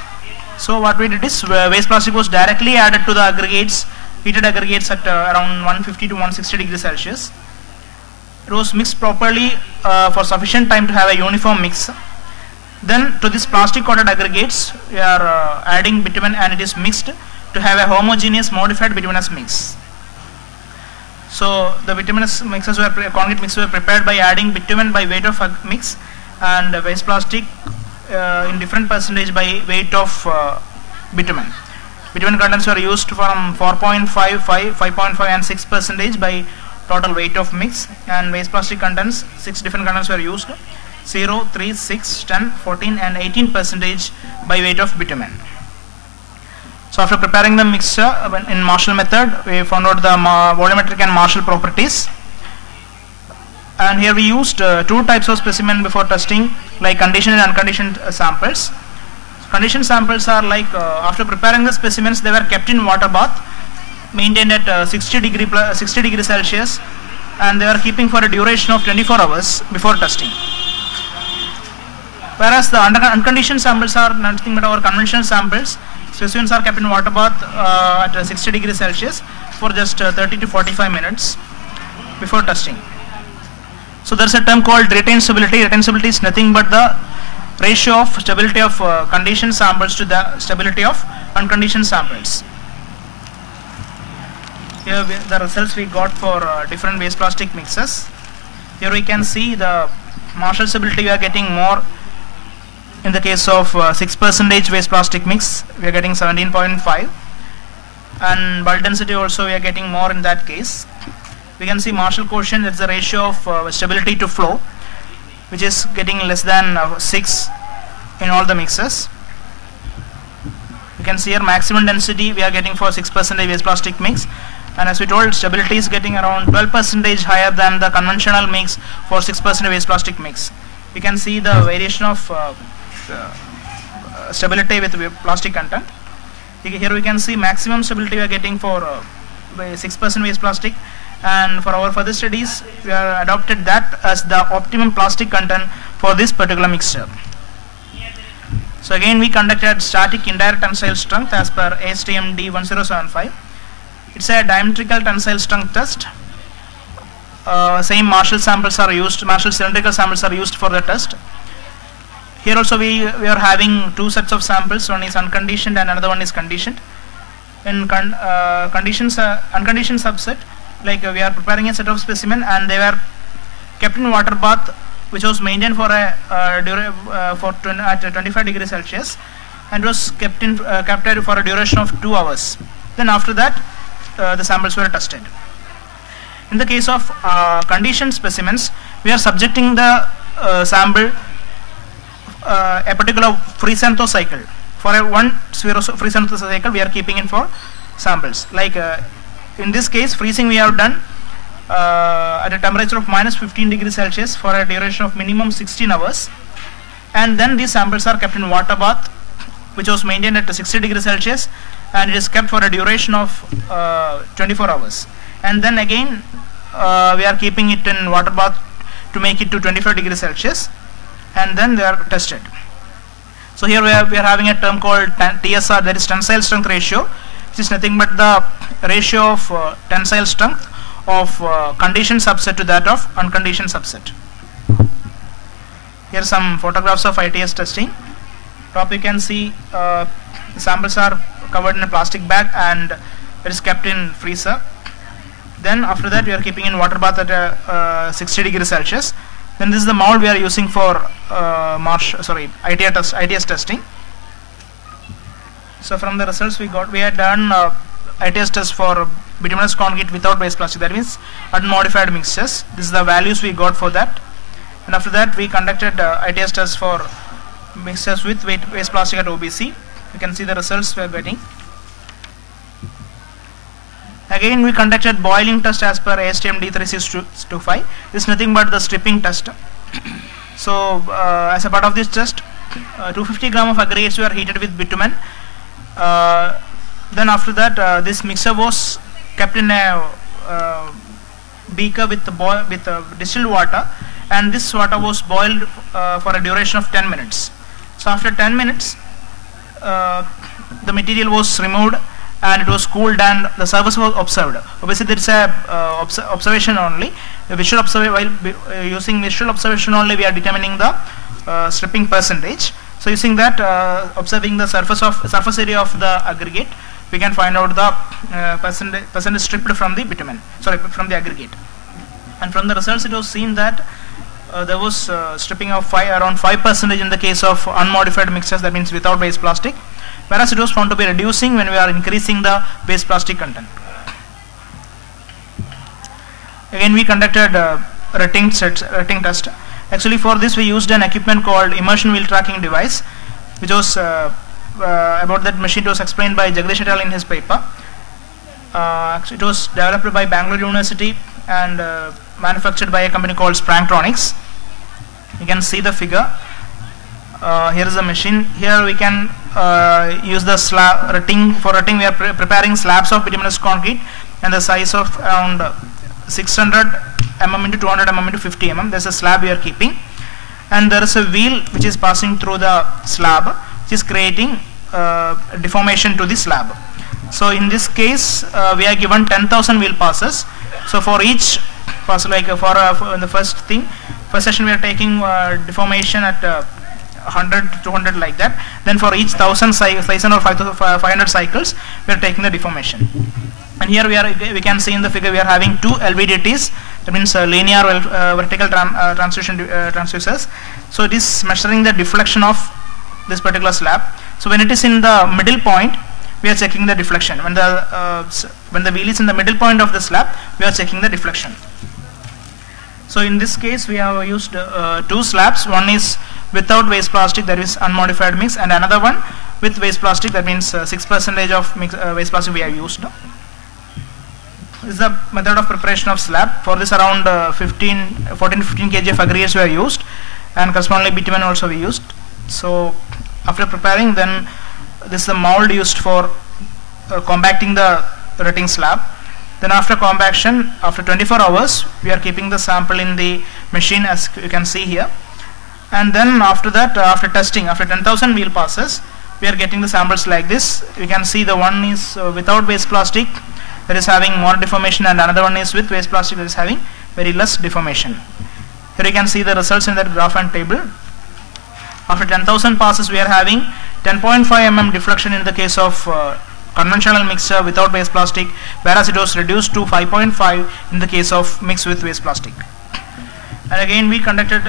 So what we did is waste plastic was directly added to the aggregates, heated aggregates at around 150 to 160 degrees Celsius. it was mixed properly for sufficient time to have a uniform mix. Then to this plastic coated aggregates we are adding bitumen, and it is mixed to have a homogeneous modified bituminous mix. So the bituminous mixes were concrete mixes were prepared by adding bitumen by weight of mix and waste plastic in different percentage by weight of bitumen. Bitumen contents were used from 4.5, 5.5 and 6% by total weight of mix, and waste plastic contents, 6 different contents were used, 0, 3, 6, 10, 14 and 18% by weight of bitumen. So after preparing the mixture in Marshall method, we found out the volumetric and Marshall properties. And here we used 2 types of specimen before testing, like conditioned and unconditioned samples. Conditioned samples are like after preparing the specimens, they were kept in water bath, maintained at 60 degrees Celsius, and they were keeping for a duration of 24 hours before testing. Whereas the unconditioned samples are nothing but our conventional samples. Specimens are kept in water bath at 60 degrees Celsius for just 30 to 45 minutes before testing. So there is a term called retained stability. Retained stability is nothing but the ratio of stability of conditioned samples to the stability of unconditioned samples. Here the results we got for different waste plastic mixes. Here we can see the Marshall stability we are getting more. In the case of 6% waste plastic mix, we are getting 17.5, and bulk density also we are getting more in that case. We can see Marshall quotient, that's the ratio of stability to flow, which is getting less than 6 in all the mixes. You can see here maximum density we are getting for 6% waste plastic mix, and as we told, stability is getting around 12% higher than the conventional mix for 6% waste plastic mix. You can see the variation of stability with plastic content. Here we can see maximum stability we are getting for 6% waste plastic, and for our further studies we are adopted that as the optimum plastic content for this particular mixture. So again we conducted static indirect tensile strength as per ASTM D1075. It's a diametrical tensile strength test. Same Marshall samples are used, Marshall cylindrical samples are used for the test. Here also we are having 2 sets of samples, one is unconditioned and another one is conditioned. In unconditioned subset, like we are preparing a set of specimen and they were kept in water bath, which was maintained for at 25 degrees Celsius, and was kept for a duration of 2 hours. Then after that the samples were tested. In the case of conditioned specimens, we are subjecting the sample a particular Free-Santho cycle. For one Free-Santho cycle we are keeping in for samples. Like in this case, freezing we have done at a temperature of minus 15 degrees Celsius for a duration of minimum 16 hours, and then these samples are kept in water bath, which was maintained at 60 degrees Celsius, and it is kept for a duration of 24 hours, and then again we are keeping it in water bath to make it to 25 degrees Celsius, and then they are tested. So here we are having a term called TSR, that is tensile strength ratio, which is nothing but the ratio of tensile strength of conditioned subset to that of unconditioned subset. Here are some photographs of ITS testing. Top you can see samples are covered in a plastic bag and it is kept in freezer. Then after that we are keeping in water bath at 60 degrees Celsius. Then this is the mold we are using for ITS testing. So from the results we got, we had done ITS test for bituminous concrete without waste plastic, that means unmodified mixtures. This is the values we got for that. And after that we conducted ITS test for mixtures with waste plastic at OBC. You can see the results we are getting. Again we conducted boiling test as per ASTM D3625. This is nothing but the stripping test. So as a part of this test, 250 gram of aggregates were heated with bitumen. Then after that this mixture was kept in a beaker with distilled water, and this water was boiled for a duration of 10 minutes. So after 10 minutes the material was removed and it was cooled and the surface was observed. Obviously there is a observation only. visual using visual observation only, we are determining the stripping percentage. So using that, observing the surface area of the aggregate, we can find out the percentage stripped from the bitumen, from the aggregate. And from the results, it was seen that there was stripping of around 5% in the case of unmodified mixtures, that means without waste plastic, whereas it was found to be reducing when we are increasing the waste plastic content. Again, we conducted rating test. Actually, for this we used an equipment called immersion wheel tracking device, which was about that machine. It was explained by Jagdish et al. In his paper. Actually, it was developed by Bangalore University and manufactured by a company called Sprangtronics. You can see the figure. Here is the machine. Here we can use the slab rating. For rating, we are preparing slabs of bituminous concrete and the size of around 600 mm into 200 mm into 50 mm. There's a slab we are keeping, and there is a wheel which is passing through the slab, which is creating deformation to the slab. So in this case, we are given 10,000 wheel passes. So for each pass, like for the first session, we are taking deformation at 100 to 200 like that. Then for each 1,000 cycles or 500 cycles, we are taking the deformation. And here we can see in the figure we are having two LVDTs, that means linear vertical transducers. So it is measuring the deflection of this particular slab. So when it is in the middle point, we are checking the deflection. When the wheel is in the middle point of the slab, we are checking the deflection. So in this case, we have used two slabs. One is without waste plastic, that is unmodified mix, and another one with waste plastic, that means 6% of waste plastic we have used. This is the method of preparation of slab. For this, around 14 to 15 kg of aggregates were used, and correspondingly bitumen also we used. So after preparing, then this is the mold used for compacting the rating slab. Then after compaction, after 24 hours, we are keeping the sample in the machine, as you can see here. And then after that, after testing, after 10,000 wheel passes, we are getting the samples like this. You can see the one is without waste plastic, that is having more deformation, and another one is with waste plastic, that is having very less deformation. Here you can see the results in that graph and table. After 10,000 passes, we are having 10.5 mm deflection in the case of conventional mixture without waste plastic, whereas it was reduced to 5.5 in the case of mix with waste plastic. And again, we conducted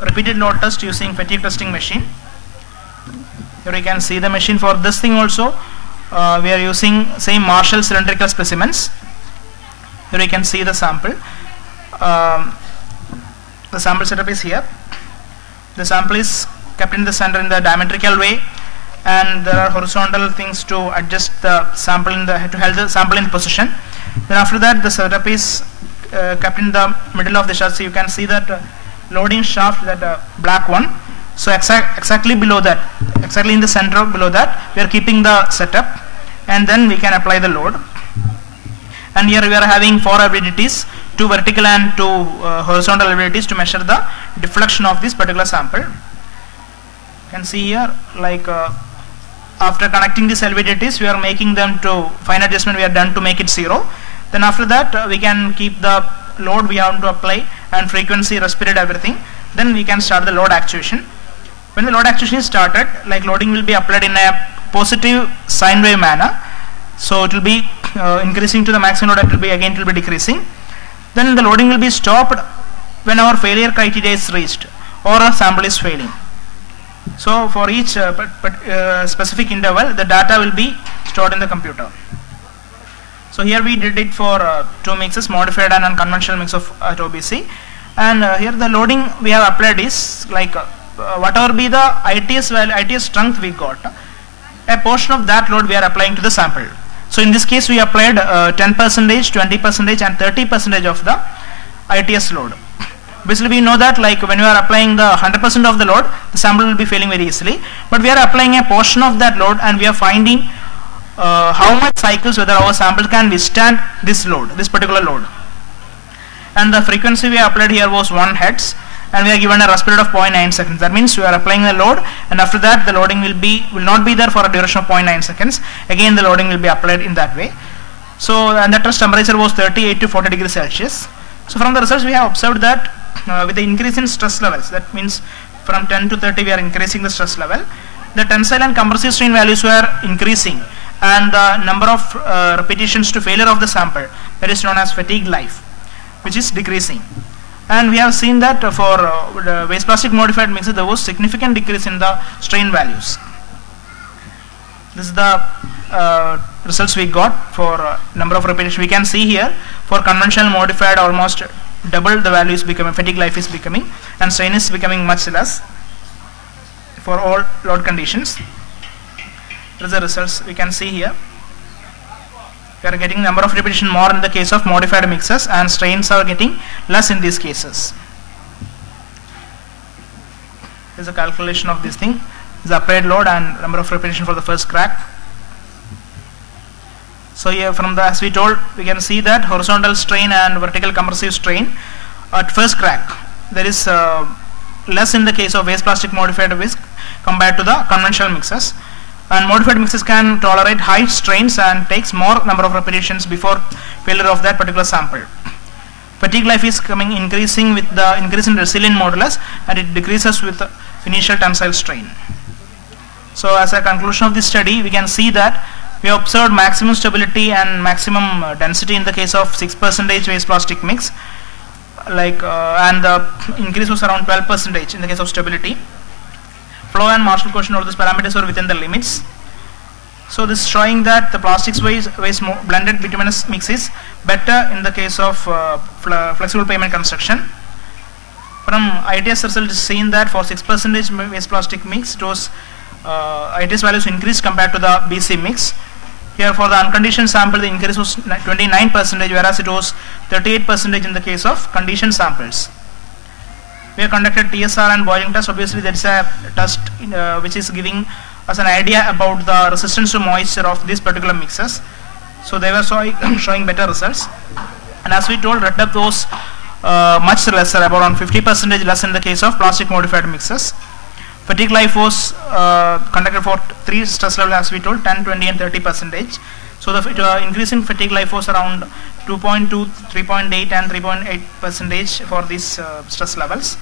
repeated load test using fatigue testing machine. Here you can see the machine. For this thing also, we are using same Marshall cylindrical specimens. Here you can see the sample. The sample setup is here. The sample is kept in the center in the diametrical way, and there are horizontal things to adjust the sample to hold the sample in position. Then after that, the setup is kept in the middle of the shaft. So you can see that loading shaft, that black one. So exactly below that, exactly in the center below that, we are keeping the setup, and then we can apply the load. And here we are having 4 LVDTs, 2 vertical and 2 horizontal LVDTs to measure the deflection of this particular sample. You can see here, like after connecting these LVDTs, we are making them to fine adjustment we are done to make it 0. Then after that, we can keep the load we have to apply and frequency, respirate, everything. Then we can start the load actuation. When the load actuation is started, like loading will be applied in a positive sine wave manner. So it will be increasing to the maximum load, it will be decreasing. Then the loading will be stopped when our failure criteria is reached or a sample is failing. So for each specific interval, the data will be stored in the computer. So here we did it for 2 mixes, modified and unconventional mix of at OBC. And here the loading we have applied is like whatever be the ITS strength we got, a portion of that load we are applying to the sample. So in this case we applied 10%, 20% and 30% of the ITS load. Basically we know that like when you are applying the 100% of the load, the sample will be failing very easily. But we are applying a portion of that load, and we are finding how much cycles whether our sample can withstand this load, this particular load. And the frequency we applied here was 1 Hz, and we are given a rest period of 0.9 seconds. That means we are applying the load, and after that the loading will not be there for a duration of 0.9 seconds. Again the loading will be applied in that way. So and the test temperature was 38 to 40 degrees Celsius. So from the research we have observed that with the increase in stress levels, that means from 10 to 30 we are increasing the stress level, the tensile and compressive strain values were increasing, and the number of repetitions to failure of the sample, that is known as fatigue life, which is decreasing. And we have seen that for the waste plastic modified mixes there was significant decrease in the strain values. This is the results we got for number of repetitions. We can see here for conventional modified almost double the value is becoming, fatigue life is becoming, and strain is becoming much less for all load conditions. These are the results we can see here. We are getting number of repetition more in the case of modified mixes, and strains are getting less in these cases. This is a calculation of this thing. This is applied load and number of repetition for the first crack. So here from the, as we told, we can see that horizontal strain and vertical compressive strain at first crack, there is less in the case of waste plastic modified whisk compared to the conventional mixes. And modified mixes can tolerate high strains and takes more number of repetitions before failure of that particular sample. Fatigue life is increasing with the increase in resilient modulus, and it decreases with the initial tensile strain. So as a conclusion of this study, we can see that we observed maximum stability and maximum density in the case of 6% waste plastic mix, and the increase was around 12% in the case of stability. Flow and Marshall quotient, all these parameters were within the limits. So this is showing that the plastics waste blended bituminous mix is better in the case of flexible pavement construction. From ITS result is seen that for 6% waste plastic mix, it was ITS values increased compared to the BC mix. Here for the unconditioned sample, the increase was 29%, whereas it was 38% in the case of conditioned samples. We have conducted TSR and boiling test. Obviously, there is a test which is giving us an idea about the resistance to moisture of these particular mixes. So they were showing better results. And as we told, red depth was much lesser, about around 50% less in the case of plastic modified mixes. Fatigue life was conducted for 3 stress levels, as we told, 10, 20 and 30%. So the increase in fatigue life was around 2.2, 3.8 and 3.8% for these stress levels.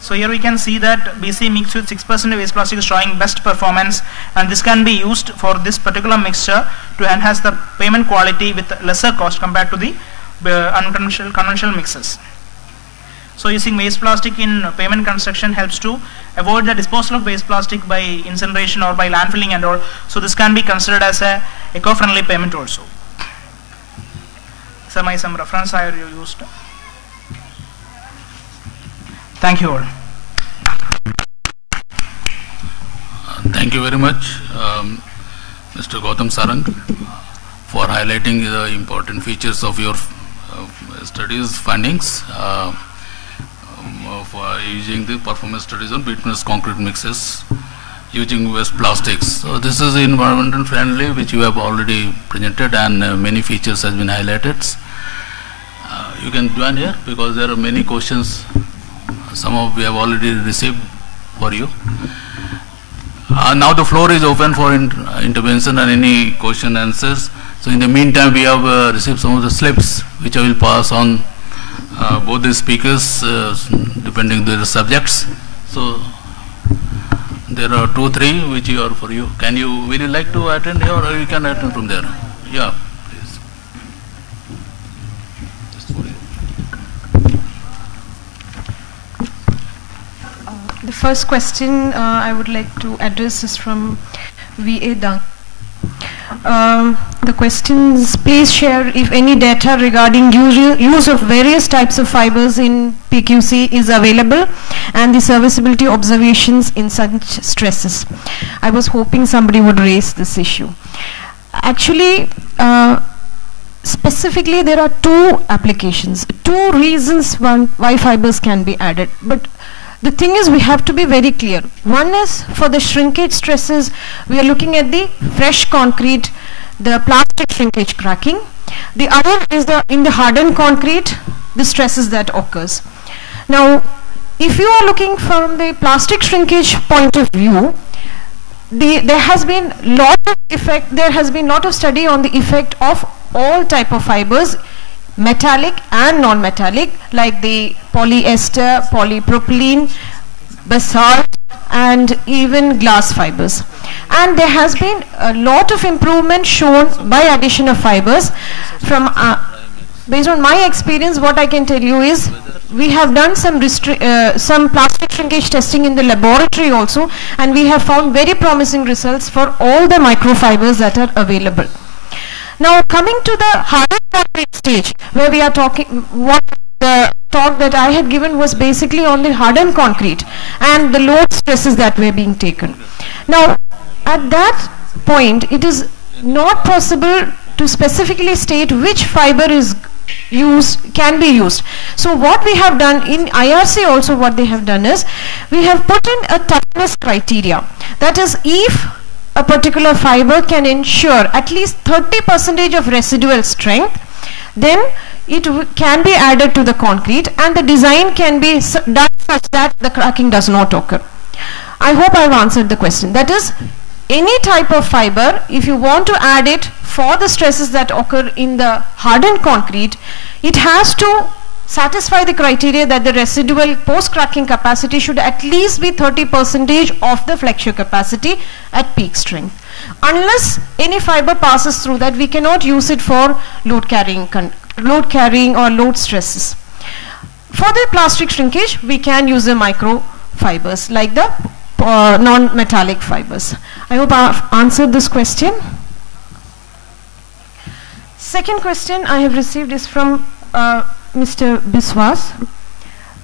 So here we can see that BC mix with 6% waste plastic is showing best performance, and this can be used for this particular mixture to enhance the pavement quality with lesser cost compared to the conventional mixes. So using waste plastic in pavement construction helps to avoid the disposal of waste plastic by incineration or by landfilling and all. So this can be considered as a eco-friendly pavement also. So some reference I used. Thank you all. Thank you very much, Mr. Gautam Sarang, for highlighting the important features of your studies findings for using the performance studies on bituminous concrete mixes using waste plastics. So this is environmental friendly, which you have already presented, and many features has been highlighted. You can join here because there are many questions. Some of we have already received for you. Now the floor is open for intervention and any question answers. So in the meantime, we have received some of the slips which I will pass on both the speakers depending on their subjects. So there are 2, 3 which are for you. Will you like to attend here, or you can attend from there? Yeah, please. Just for you. The first question I would like to address is from V.A. Dang. The question is, please share if any data regarding use of various types of fibers in PQC is available, and the serviceability observations in such stresses. I was hoping somebody would raise this issue. Actually, specifically there are 2 applications, 2 reasons why fibers can be added. But the thing is, we have to be very clear. One is for the shrinkage stresses, we are looking at the fresh concrete, the plastic shrinkage cracking. The other is in the hardened concrete, the stresses that occurs. Now, if you are looking from the plastic shrinkage point of view, there has been lot of study on the effect of all type of fibers metallic and non-metallic, like the polyester, polypropylene, basalt, and even glass fibers. And there has been a lot of improvement shown by addition of fibers. From based on my experience, what I can tell you is we have done some plastic shrinkage testing in the laboratory also, and we have found very promising results for all the microfibers that are available. Now coming to the hardened concrete stage, where we are talking, what the talk that I had given was basically on the hardened concrete and the load stresses that were being taken. Now at that point, it is not possible to specifically state which fiber is can be used. So what we have done in IRC also, what they have done is we have put in a toughness criteria. That is, if a particular fiber can ensure at least 30% of residual strength, then it can be added to the concrete and the design can be done such that the cracking does not occur. I hope I have answered the question. That is, any type of fiber, if you want to add it for the stresses that occur in the hardened concrete, it has to satisfy the criteria that the residual post-cracking capacity should at least be 30% of the flexure capacity at peak strength. Unless any fiber passes through that, we cannot use it for load carrying or load stresses. For the plastic shrinkage, we can use the microfibers like the non-metallic fibers. I hope I have answered this question. Second question I have received is from Mr. Biswas.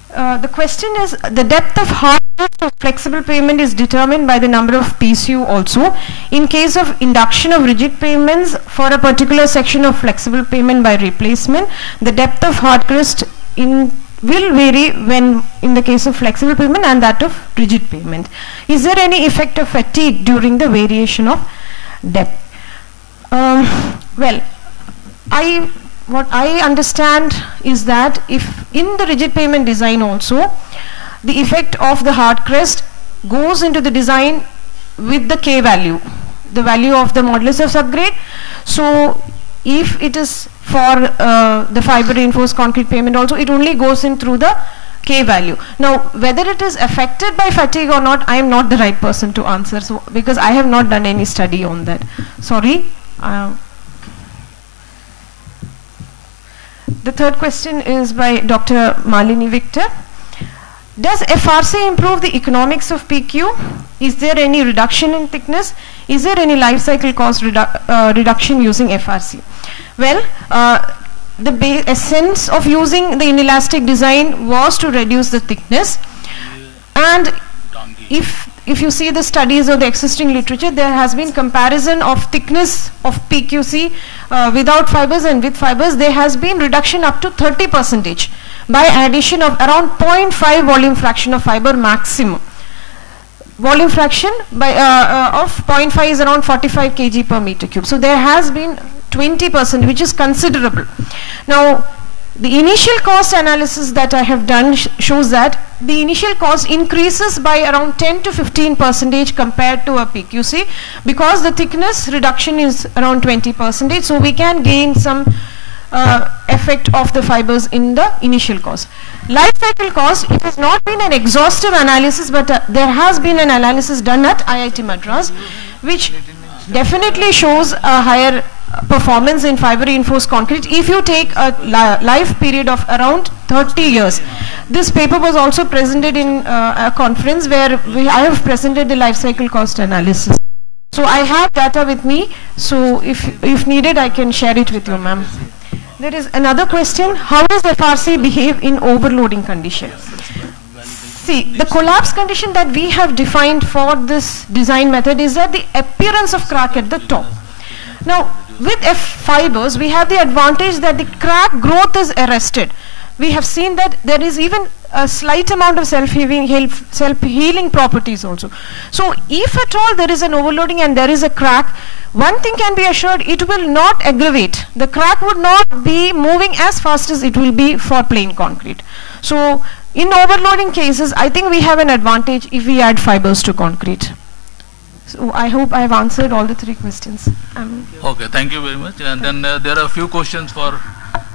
The question is, the depth of hardness of flexible pavement is determined by the number of PSU also. In case of induction of rigid pavements for a particular section of flexible pavement by replacement, the depth of hard crust will vary when in the case of flexible pavement and that of rigid pavement. Is there any effect of fatigue during the variation of depth? Well, what I understand is that if in the rigid pavement design also, the effect of the hard crust goes into the design with the K value, the value of the modulus of subgrade. So if it is for the fiber reinforced concrete pavement also, it only goes in through the K value. Now whether it is affected by fatigue or not, I am not the right person to answer, so because I have not done any study on that. Sorry. The third question is by Dr. Malini Victor. Does FRC improve the economics of PQ? Is there any reduction in thickness? Is there any life cycle cost reduction using FRC? Well, the essence of using the inelastic design was to reduce the thickness, and if you see the studies of the existing literature, there has been comparison of thickness of PQC without fibers and with fibers. There has been reduction up to 30% by addition of around 0.5 volume fraction of fiber maximum. Volume fraction by of 0.5 is around 45 kg per meter cube. So there has been 20%, which is considerable. Now the initial cost analysis that I have done shows that the initial cost increases by around 10 to 15% compared to a PQC, because the thickness reduction is around 20%, so we can gain some effect of the fibers in the initial cost. Life cycle cost, it has not been an exhaustive analysis, but there has been an analysis done at IIT Madras, which definitely shows a higher performance in fiber reinforced concrete if you take a life period of around 30 years. This paper was also presented in a conference where I have presented the life cycle cost analysis. So I have data with me, so if needed I can share it with you, ma'am. There is another question: how does FRC behave in overloading condition? See, the collapse condition that we have defined for this design method is that the appearance of crack at the top. Now with fibers, we have the advantage that the crack growth is arrested. We have seen that there is even a slight amount of self-healing properties also. So if at all there is an overloading and there is a crack, one thing can be assured: it will not aggravate. The crack would not be moving as fast as it will be for plain concrete. So in overloading cases, I think we have an advantage if we add fibers to concrete. So I hope I have answered all the three questions. Okay, thank you very much. And then there are a few questions for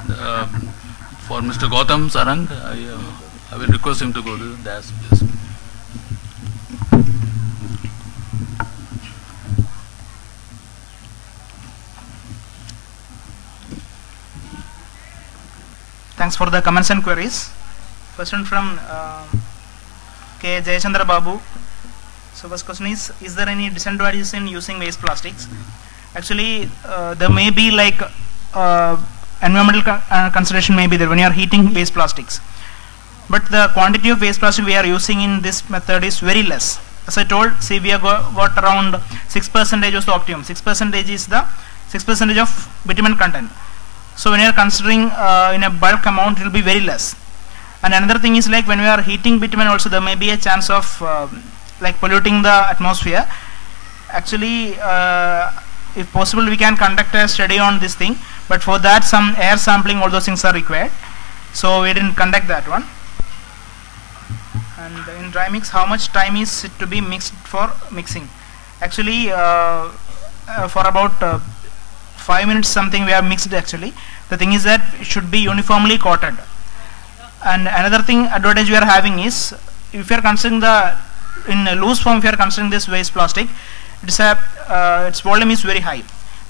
For Mr. Gautam Sarang, I will request him to go to the dais, please. Thanks for the comments and queries. First one from K. Jayachandra Babu. So first question is there any disadvantages in using waste plastics? Actually, there may be like environmental consideration may be there when you are heating waste plastics. But the quantity of waste plastic we are using in this method is very less. As I told, see we have got around 6% was the optimum. 6% is the 6% of bitumen content. So when you are considering in a bulk amount, it will be very less. And another thing is like when we are heating bitumen also there may be a chance of like polluting the atmosphere. Actually, if possible we can conduct a study on this thing, but for that some air sampling, all those things are required. So we didn't conduct that one. And in dry mix, how much time is it to be mixed for mixing? Actually, for about 5 minutes something we have mixed actually. The thing is that it should be uniformly coated. And another thing advantage we are having is if you are considering in a loose form, if you are considering this waste plastic, its volume is very high.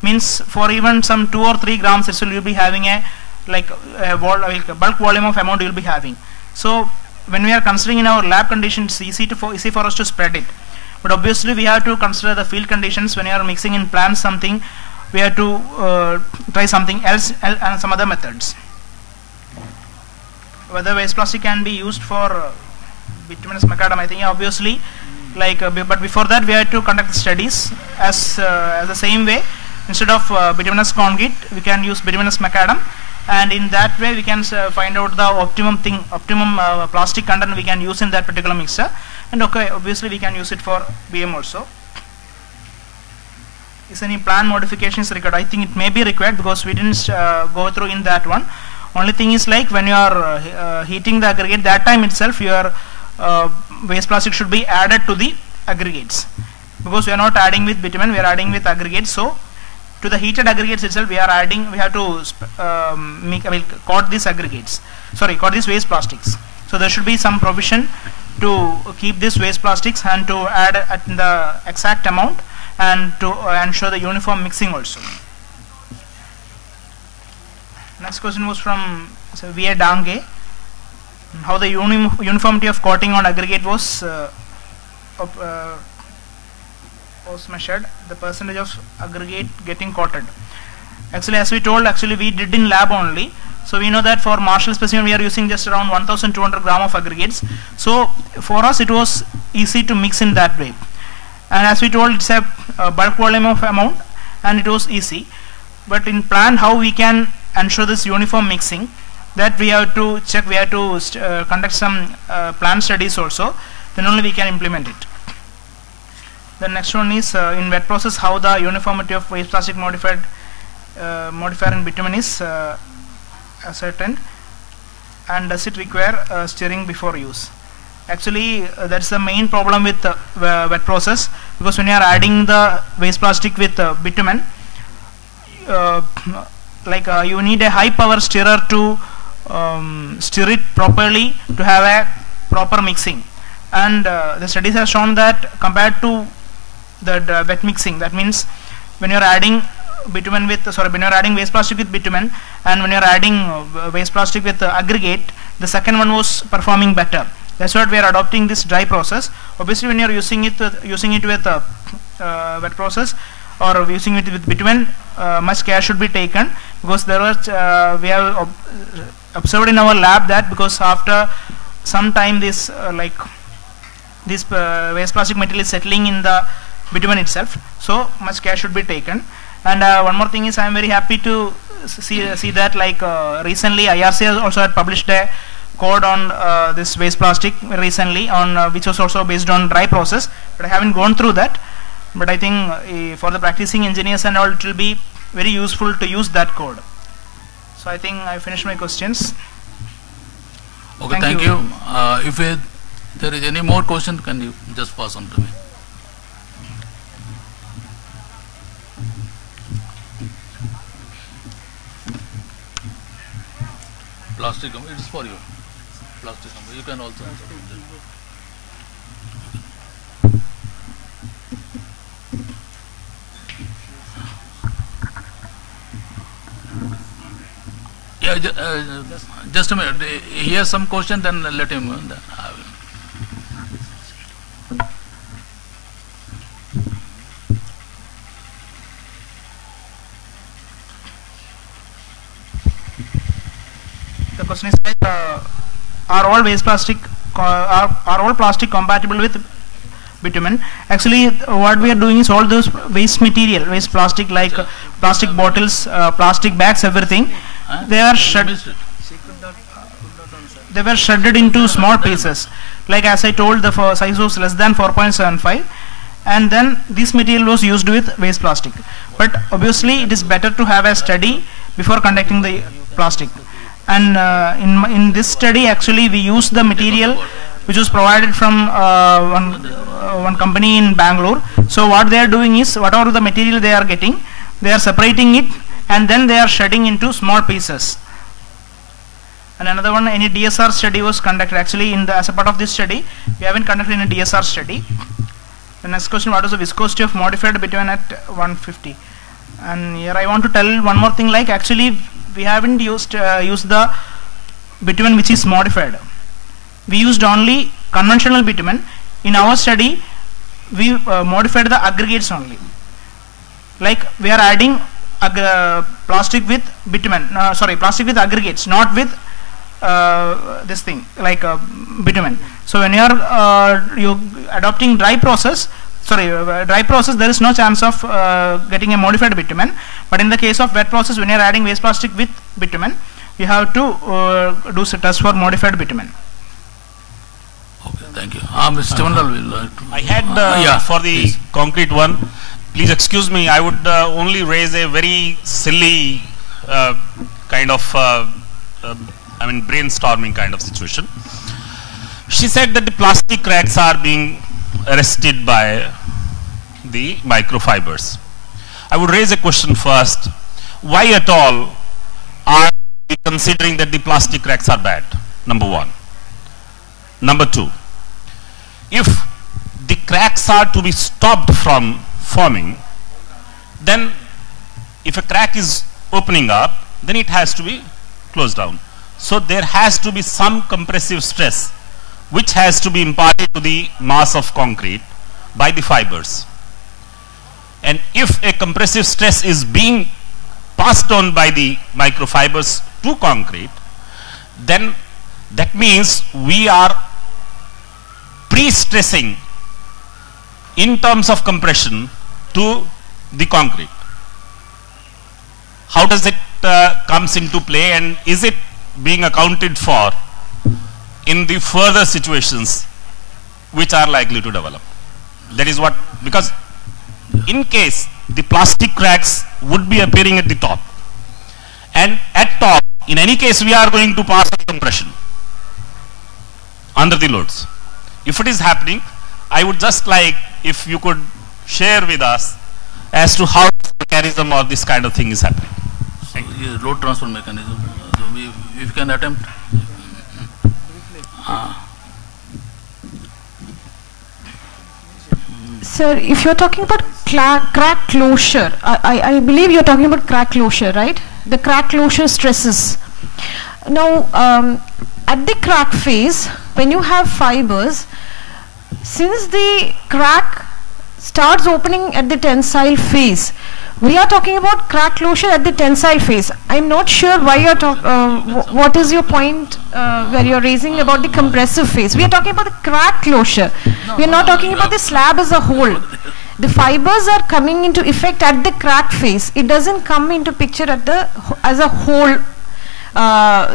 Means for even some 2 or 3 grams itself you will be having a bulk volume of amount you will be having. So when we are considering in our lab conditions, it's easy for us to spread it. But obviously we have to consider the field conditions. When you are mixing in plants something, we have to try something else and some other methods. Whether waste plastic can be used for bituminous macadam, I think obviously, but before that we have to conduct studies as the same way. Instead of bituminous concrete, we can use bituminous macadam, and in that way we can find out the optimum plastic content we can use in that particular mixture. And okay, obviously we can use it for BM also. Is any plan modifications required? I think it may be required because we didn't go through in that one. Only thing is like when you are heating the aggregate, that time itself your waste plastic should be added to the aggregates, because we are not adding with bitumen, we are adding with aggregates. So to the heated aggregates itself we have to coat these waste plastics. So there should be some provision to keep this waste plastics and to add at the exact amount and to ensure the uniform mixing also. Next question was from V.A. Dange. How the uniformity of coating on aggregate was measured, the percentage of aggregate getting coated. Actually, as we told, we did in lab only. So we know that for Marshall specimen we are using just around 1200 gram of aggregates. So for us it was easy to mix in that way. And as we told, it's a bulk volume of amount and it was easy. But in plan, how we can ensure this uniform mixing, that we have to check, we have to conduct some plant studies also, then only we can implement it. The next one is in wet process, how the uniformity of waste plastic modifier in bitumen is ascertained, and does it require stirring before use? Actually, that's the main problem with wet process, because when you are adding the waste plastic with bitumen, you need a high power stirrer to stir it properly to have a proper mixing. And the studies have shown that compared to the wet mixing, that means when you are adding when you are adding waste plastic with bitumen and when you are adding waste plastic with aggregate, the second one was performing better. That's what we are adopting this dry process. Obviously, when you are using it with wet process or using it with bitumen, much care should be taken, because there was we have observed in our lab that because after some time this waste plastic material is settling in the bitumen itself, so much care should be taken. And one more thing is, I am very happy to see that recently IRC also had published a code on this waste plastic recently, on which was also based on dry process, but I haven't gone through that. But I think for the practicing engineers and all, it will be very useful to use that code. So I think I finished my questions. Okay, thank you. If there is any more question, can you just pass on to me? Plastic, it is for you. Plastic, you can also answer. Yeah, just a minute. He has some question, then let him. Then I will. The question is are all waste plastic are all plastic compatible with bitumen? Actually, what we are doing is all those waste material, waste plastic like plastic bottles, plastic bags, everything. They are they were shredded into small pieces. Like as I told, the size was less than 4.75, and then this material was used with waste plastic. But obviously, it is better to have a study before conducting the plastic. And in this study, actually, we used the material which was provided from one company in Bangalore. So what they are doing is, whatever the material they are getting, they are separating it and then they are shredding into small pieces. And another one, any DSR study was conducted. Actually, as a part of this study, we haven't conducted any DSR study. The next question, what is the viscosity of modified bitumen at 150? And here I want to tell one more thing, like actually we haven't used the bitumen which is modified. We used only conventional bitumen. In our study, we modified the aggregates only. Like we are adding plastic with bitumen, plastic with aggregates, not with this thing like bitumen. So when you adopting dry process, there is no chance of getting a modified bitumen. But in the case of wet process, when you are adding waste plastic with bitumen, you have to do test for modified bitumen. Okay, thank you. Mr. Mandal will like to. I had for the concrete one. Please excuse me. I would only raise a very silly kind of, brainstorming kind of situation. She said that the plastic cracks are being arrested by the microfibers. I would raise a question first. Why at all are we considering that the plastic cracks are bad? Number one. Number two, if the cracks are to be stopped from forming, then if a crack is opening up, then it has to be closed down. So there has to be some compressive stress which has to be imparted to the mass of concrete by the fibers. And if a compressive stress is being passed on by the microfibers to concrete, then that means we are pre-stressing in terms of compression to the concrete. How does it comes into play, and is it being accounted for in the further situations which are likely to develop? That is what, because in case the plastic cracks would be appearing at the top, and at top, in any case, we are going to pass on compression under the loads. If it is happening, I would just like if you could share with us as to how this mechanism or this kind of thing is happening. Load transfer mechanism. So if you can attempt. Sir, if you're talking about crack closure, I believe you're talking about crack closure, right? The crack closure stresses. Now, at the crack phase, when you have fibers, since the crack starts opening at the tensile phase, we are talking about crack closure at the tensile phase. I'm not sure why you're what is your point where you're raising about the compressive phase. We are talking about the crack closure. We are not talking about the slab as a whole. The fibers are coming into effect at the crack phase. It doesn't come into picture at the as a whole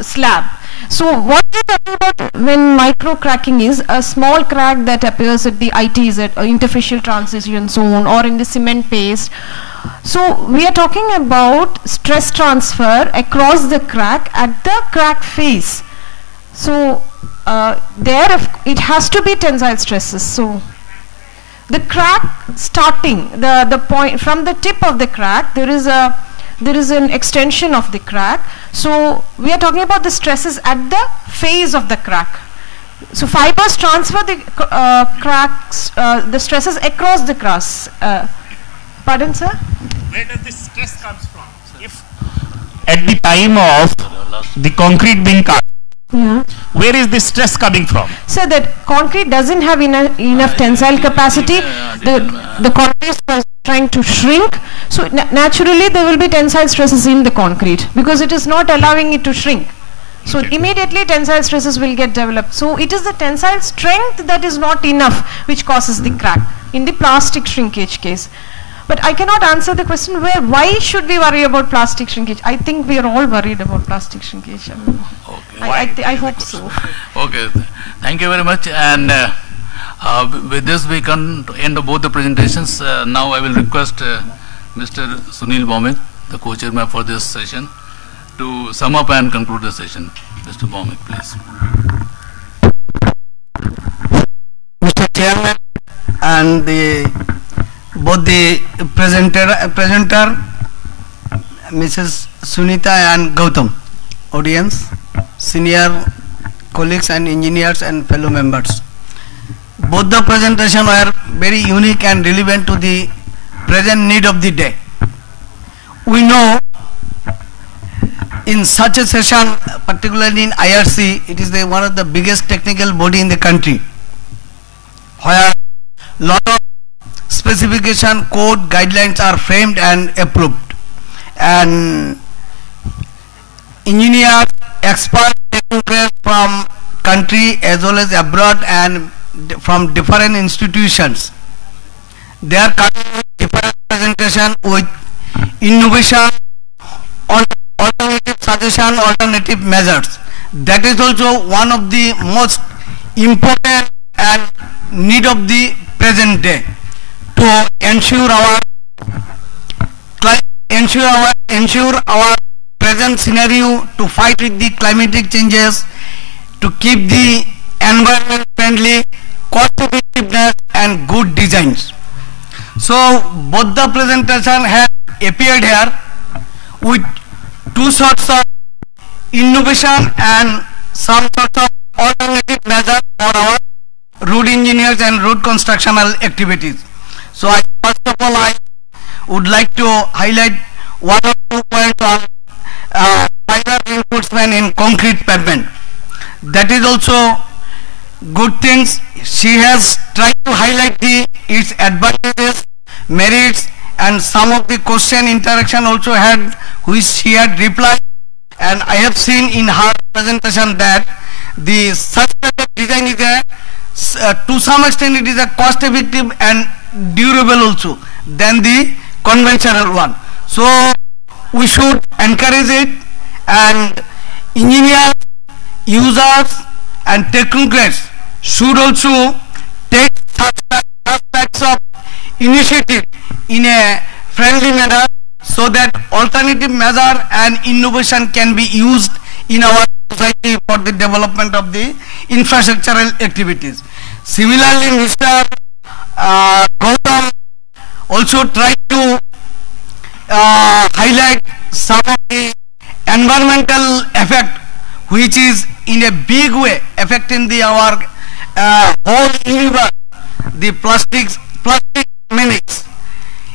slab. So what we are talking about when micro cracking is a small crack that appears at the ITZ, interfacial transition zone, or in the cement paste. So we are talking about stress transfer across the crack at the crack phase. So there it has to be tensile stresses. So the crack starting, the point from the tip of the crack, there is a there is an extension of the crack. So we are talking about the stresses at the face of the crack. So fibers transfer the cracks, the stresses across the cracks. Pardon, sir? Where does this stress comes from? If at the time of the concrete being cut, where is this stress coming from? So that concrete doesn't have enough tensile capacity. The concrete is trying to shrink. So naturally there will be tensile stresses in the concrete because it is not allowing it to shrink. So immediately tensile stresses will get developed. So it is the tensile strength that is not enough which causes the crack in the plastic shrinkage case. But I cannot answer the question why should we worry about plastic shrinkage? I think we are all worried about plastic shrinkage. I hope so. Okay, thank you very much. And with this we come to end of both the presentations. Now I will request Mr. Sunil Bhaumik, the co-chairman for this session, to sum up and conclude the session. Mr. Bhaumik, please. Mr. Chairman and both the presenter Mrs. Sunita and Gautam, audience, senior colleagues and engineers and fellow members. Both the presentations were very unique and relevant to the present need of the day. We know in such a session, particularly in IRC, it is one of the biggest technical body in the country, where lot of specification, code, guidelines are framed and approved, and engineers, experts from country as well as abroad and from different institutions, they are coming with different presentation with innovation, alternative suggestion, alternative measures. That is also one of the most important and need of the present day to ensure our present scenario, to fight with the climatic changes, to keep the environment friendly, cost effectiveness and good designs. So both the presentation have appeared here with two sorts of innovation and some sorts of alternative measures for our road engineers and road constructional activities. So first of all, I would like to highlight one or 2 points on fiber reinforcement in concrete pavement. That is also good things. She has tried to highlight its advantages, merits, and some of the question interaction also had, which she had replied. And I have seen in her presentation that the such type of design is to some extent it is a cost effective and durable also than the conventional one. So we should encourage it, and engineers, users and technocrats should also take such types of initiative in a friendly manner, so that alternative measure and innovation can be used in our society for the development of the infrastructural activities. Similarly, Mr. Gautam also tried to highlight some of the environmental effect which is in a big way affecting our whole universe, the plastic menace.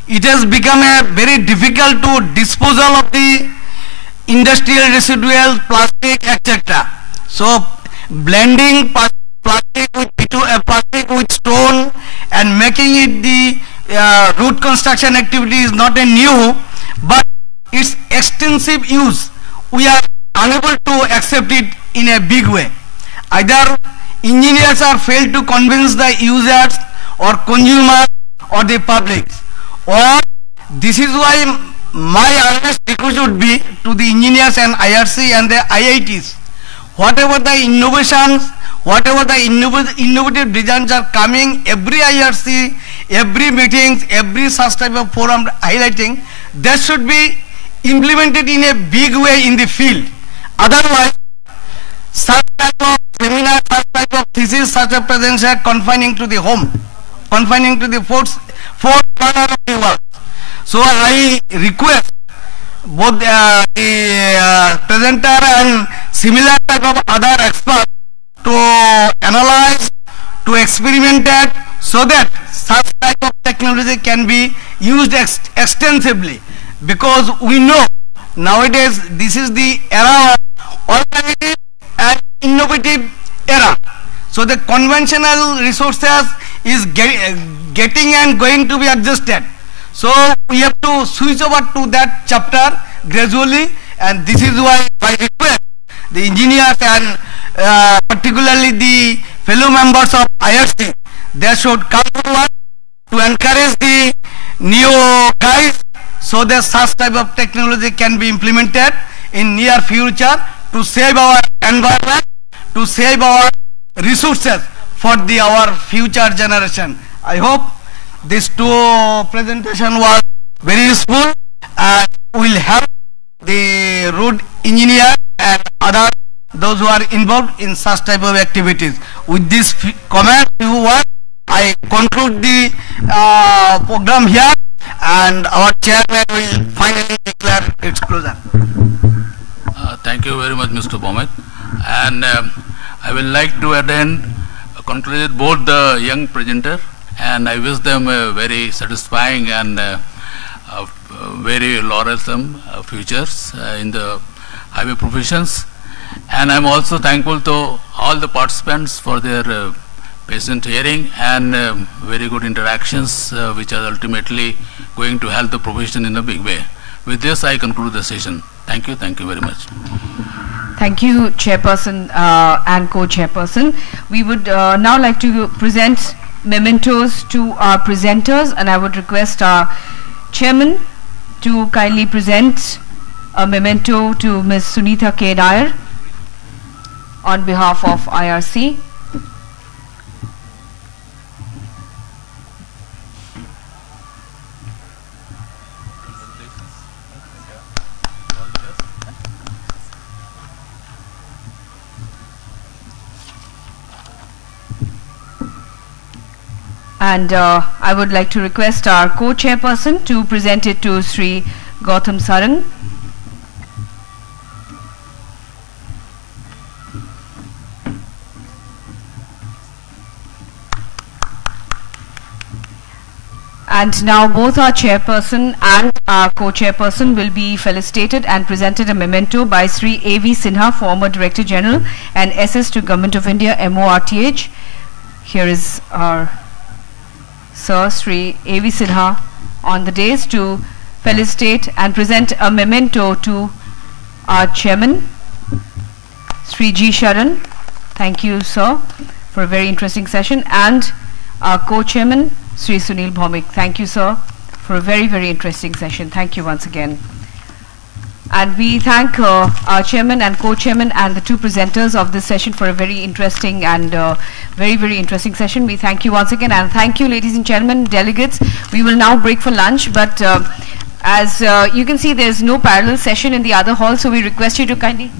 It has become very difficult to dispose of the industrial residual plastic, etc. So blending plastic with stone and making it the road construction activity is not a new, but its extensive use, we are unable to accept it in a big way. Either engineers are failed to convince the users or consumers or the public, or this is why my earnest request would be to the engineers and IRC and the IITs, whatever the innovations, whatever the innovative designs are coming, every IRC, every meetings, every such type of forum highlighting, that should be implemented in a big way in the field. Otherwise, such type of seminar, such type of thesis, such a presentation confining to the home, confining to the fourth corner of the world. So I request both the presenter and similar type of other experts to analyze, to experiment it, so that such type of technology can be used extensively, because we know nowadays this is the era of alternative and innovative era. So the conventional resources is getting and going to be adjusted. So we have to switch over to that chapter gradually, and this is why I request the engineers and particularly the fellow members of IRC, they should come forward to encourage the new guys, so that such type of technology can be implemented in near future to save our environment, to save our resources for our future generation. I hope this presentation was very useful and will help the road engineer and other those who are involved in such type of activities. With this comment, I conclude the program here, and our chairman will finally declare its closure. Thank you very much, Mr. Bhaumik. And I will like to congratulate both the young presenter, and I wish them a very satisfying and very laurelsome futures in the highway professions. And I'm also thankful to all the participants for their patient hearing and very good interactions, which are ultimately going to help the profession in a big way. With this, I conclude the session. Thank you very much. Thank you, Chairperson and Co-Chairperson. We would now like to present mementos to our presenters, and I would request our Chairman to kindly present a memento to Ms. Sunitha K. Nair on behalf of IRC. And I would like to request our co-chairperson to present it to Sri Gautam Sarang. And now both our chairperson and our co-chairperson will be felicitated and presented a memento by Sri A.V. Sinha, former Director General and SS to Government of India, MORTH. Here is our Sir Sri A.V. Sinha on the dais to felicitate and present a memento to our chairman, Sri G. Sharan. Thank you, sir, for a very interesting session. And our co-chairman, Sri Sunil Bhaumik. Thank you, sir, for a very, very interesting session. Thank you once again. And we thank our chairman and co-chairman and the two presenters of this session for a very interesting and very, very interesting session. We thank you once again, and thank you, ladies and gentlemen, delegates. We will now break for lunch, but as you can see, there's no parallel session in the other hall, so we request you to kindly...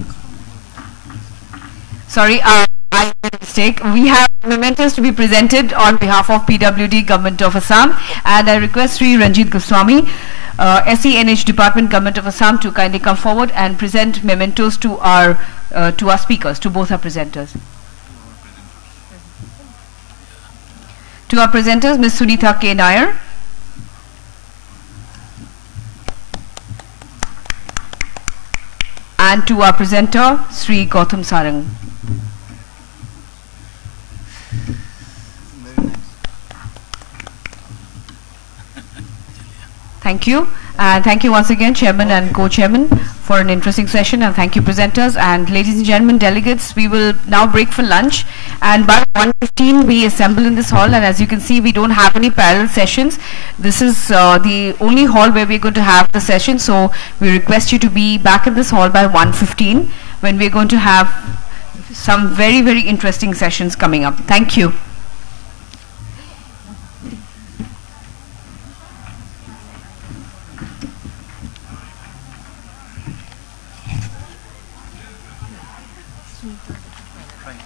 Sorry, I made a mistake. We have mementos to be presented on behalf of PWD Government of Assam, and I request Sri Ranjit Goswami, SENH Department Government of Assam, to kindly come forward and present mementos to our speakers, to both our presenters. To our presenters, Ms. Sunitha K. Nair. And to our presenter, Sri Gautam Sarang. Thank you. And thank you once again, Chairman and Co-Chairman, for an interesting session. And thank you, presenters. And ladies and gentlemen, delegates, we will now break for lunch. And by 1:15, we assemble in this hall. And as you can see, we don't have any parallel sessions. This is the only hall where we're going to have the session. So we request you to be back in this hall by 1:15, when we're going to have some very, very interesting sessions coming up. Thank you. Fine.